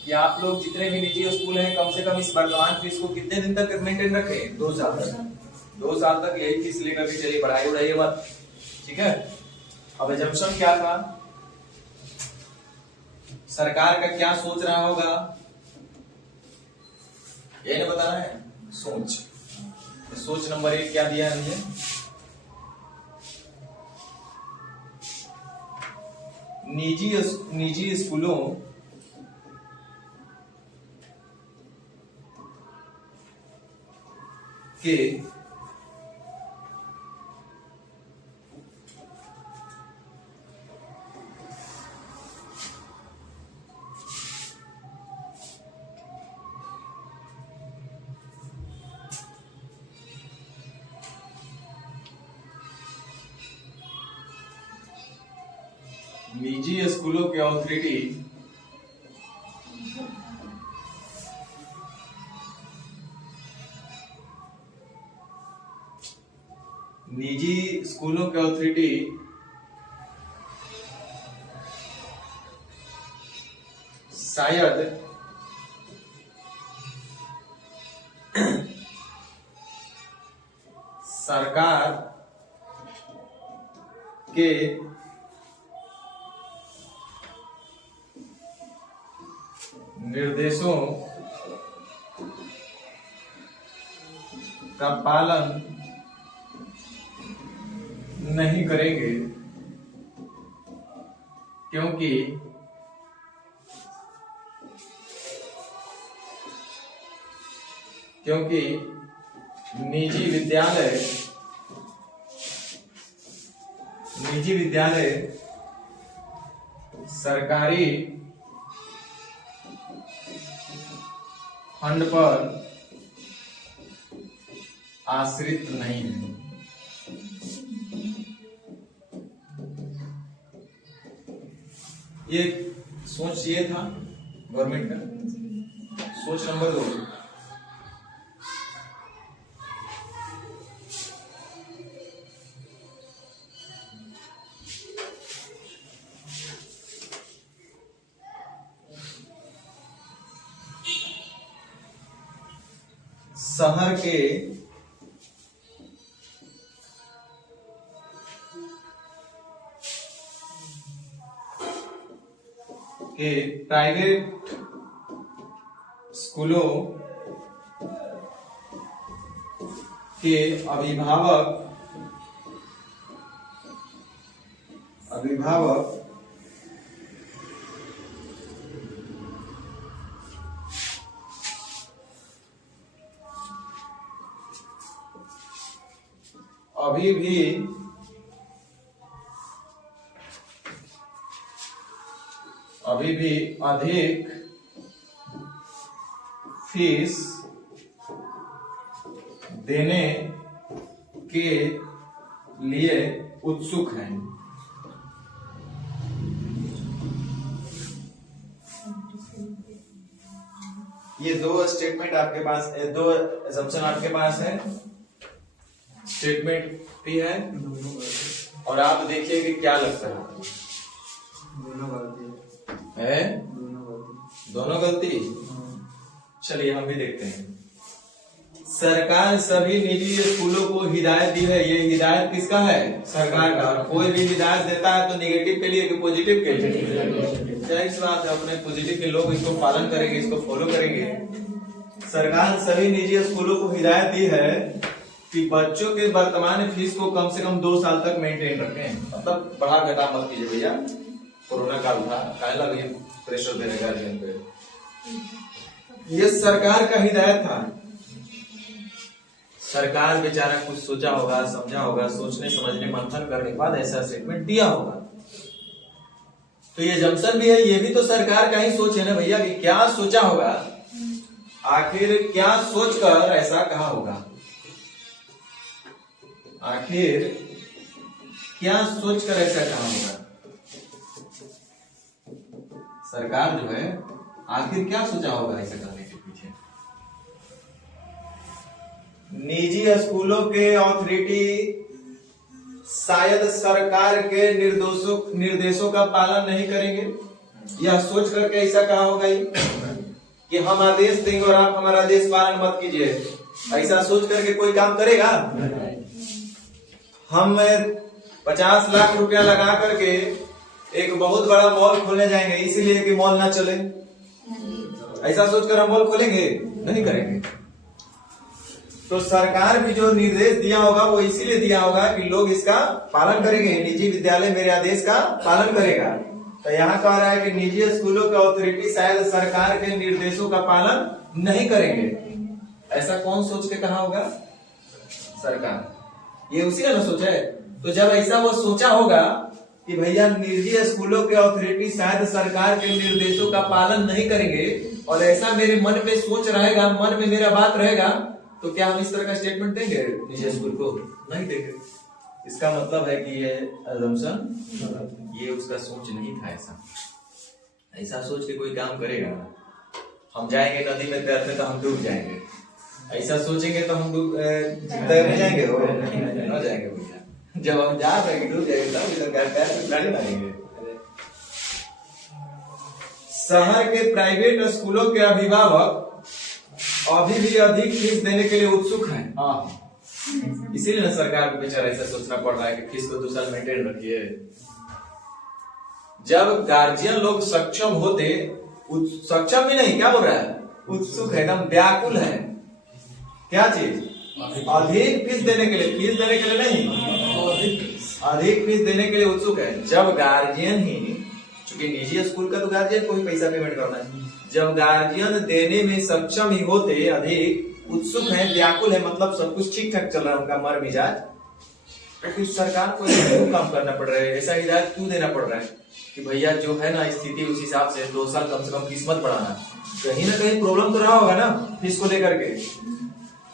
कि आप लोग जितने भी निजी स्कूल हैं कम से कम इस वर्तमान फीस को कितने दिन तक मेंटेन रखें? 2 साल तक। 2 साल तक यही फीस लेकर के चलिए, पढ़ाई उड़ाइए मत। ठीक है। अब एजम्पशन क्या था, सरकार का क्या सोच रहा होगा ये नहीं बताना है। सोच नंबर 1 क्या दिया है मुझे? निजी स्कूलों के की अथॉरिटी निजी स्कूलों की अथॉरिटी शायद सरकार के निर्देशों का पालन नहीं करेंगे क्योंकि निजी विद्यालय सरकारी फंड पर आश्रित नहीं है। ये सोच ये था गवर्नमेंट का। सोच नंबर 2, शहर के प्राइवेट स्कूलों के अभिभावक अभी भी अधिक फीस देने के लिए उत्सुक हैं। ये 2 स्टेटमेंट आपके पास, 2 असम्पशन आपके पास है। स्टेटमेंट भी है और आप देखिए कि क्या लगता है। दोनों गलती। चलिए हम भी देखते हैं। सरकार सभी निजी स्कूलों को हिदायत दी है। ये हिदायत किसका है? सरकार का। और कोई भी हिदायत देता है तो निगेटिव के लिए कि पॉजिटिव के लिए? जाहिर सी बात है, अपने पॉजिटिव के लोग इसको पालन करेंगे, इसको फॉलो करेंगे। सरकार सभी निजी स्कूलों को हिदायत दी है कि बच्चों के वर्तमान फीस को कम से कम 2 साल तक मेंटेन रखें। मतलब बढ़ा घटा मत कीजिए भैया, कोरोना काल था, काहे लगे प्रेशर देने गार्जियन पे। ये सरकार का हिदायत था। सरकार बेचारा कुछ सोचा होगा, समझा होगा, सोचने समझने मंथन करने के बाद ऐसा स्टेटमेंट दिया होगा। तो ये जंक्शन भी है, ये भी तो सरकार का ही सोच है ना भैया, कि क्या सोचा होगा, आखिर क्या सोचकर ऐसा कहा होगा, आखिर क्या सोचकर ऐसा कहा होगा। सरकार जो है आखिर क्या सोचा होगा ऐसा करने के पीछे। निजी स्कूलों के अथॉरिटी शायद सरकार के निर्देशों का पालन नहीं करेंगे, यह सोच करके ऐसा कहा होगा कि हम आदेश देंगे और आप हमारा आदेश पालन मत कीजिए। ऐसा सोच करके कोई काम करेगा? हम 50 लाख रुपया लगा करके एक बहुत बड़ा मॉल खोलने जाएंगे, इसीलिए कि मॉल ना चले, ऐसा सोचकर हम मॉल खोलेंगे? नहीं करेंगे। तो सरकार भी जो निर्देश दिया होगा वो इसीलिए दिया होगा कि लोग इसका पालन करेंगे, निजी विद्यालय मेरे आदेश का पालन करेगा। तो यहाँ कह रहा है कि निजी स्कूलों की अथॉरिटी शायद सरकार के निर्देशों का पालन नहीं करेंगे। ऐसा कौन सोच के कहा होगा? सरकार। ये उसी ने ना सोचा है। तो जब ऐसा वो सोचा होगा कि भैया निजी स्कूलों के अथॉरिटी शायद सरकार के निर्देशों का पालन नहीं करेंगे, और ऐसा मेरे मन में सोच रहेगा, मन में मेरा बात रहेगा, तो क्या हम इस तरह का स्टेटमेंट देंगे निजी स्कूल को? नहीं देंगे। इसका मतलब है कि ये अजम्पशन, ये उसका सोच नहीं था। ऐसा सोच के कोई काम करेगा? हम जाएंगे नदी में तैरने तो हम डूब जाएंगे, ऐसा सोचेंगे तो हम तैरने जाएंगे? न जाएंगे भैया। जब हम जा रहे डूब जाएंगे तब आएंगे। शहर के प्राइवेट स्कूलों के अभिभावक अभी भी अधिक फीस देने के लिए उत्सुक हैं। इसीलिए ना सरकार को बेचारा ऐसा सोचना पड़ रहा है कि फीस को 2 साल मेंटेन रखिए। जब गार्जियन लोग सक्षम होते, सक्षम भी नहीं, क्या बोल रहा है, उत्सुक है, एकदम व्याकुल है। क्या चीज? अधिक फीस देने के लिए, फीस देने के लिए नहीं, अधिक फीस देने के लिए उत्सुक है। जब गार्जियन ही, चूंकि निजी स्कूल का तो गार्जियन को ही पैसा पेमेंट करना है, जब गार्जियन देने में सक्षम ही होते, अधिक उत्सुक है, व्याकुल है, मतलब सब कुछ ठीक ठाक चल रहा है उनका मर मिजाज, तो फिर सरकार को क्यों काम करना पड़ रहा है? ऐसा हिदायत क्यों देना पड़ रहा है कि भैया जो है ना स्थिति उस हिसाब से 2 साल कम से कम फीस मत बढ़ाना? कहीं ना कहीं प्रॉब्लम तो रहा होगा ना फीस को लेकर के।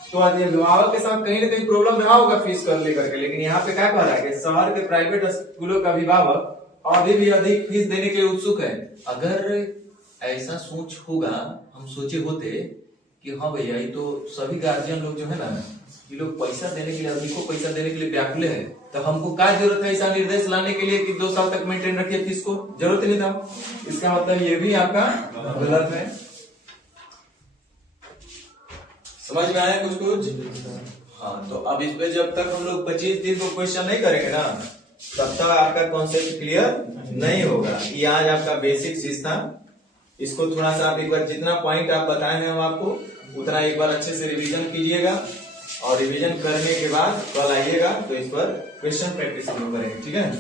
तो अभिभावक के साथ कहीं ना कहीं प्रॉब्लम रहा होगा फीस को लेकर के। लेकिन यहाँ पे क्या कह रहा है कि शहर के प्राइवेट स्कूलों का अभिभावक अभी भी अधिक फीस देने के लिए उत्सुक है। अगर ऐसा सोच होगा, हम सोचे होते कि हाँ भैया ये तो सभी गार्जियन लोग जो है ना, ये लोग पैसा देने के लिए, अधिकों पैसा देने के लिए व्याकुल है, तो हमको क्या जरूरत है ऐसा निर्देश लाने के लिए कि 2 साल तक मेंटेन रखिए फीस को? जरूरत नहीं था। इसका मतलब ये भी आपका गलत है। समझ में आया कुछ? हाँ, तो अब इस पे जब तक हम लोग 25 दिन को क्वेश्चन नहीं करेंगे ना, तब तक आपका कॉन्सेप्ट क्लियर नहीं होगा। ये आज आपका बेसिक चीज था। इसको थोड़ा सा आप एक बार, जितना पॉइंट आप बताए हैं हम आपको, उतना एक बार अच्छे से रिवीजन कीजिएगा, और रिवीजन करने के बाद कल आइएगा तो इस पर क्वेश्चन प्रैक्टिस करेंगे। ठीक है।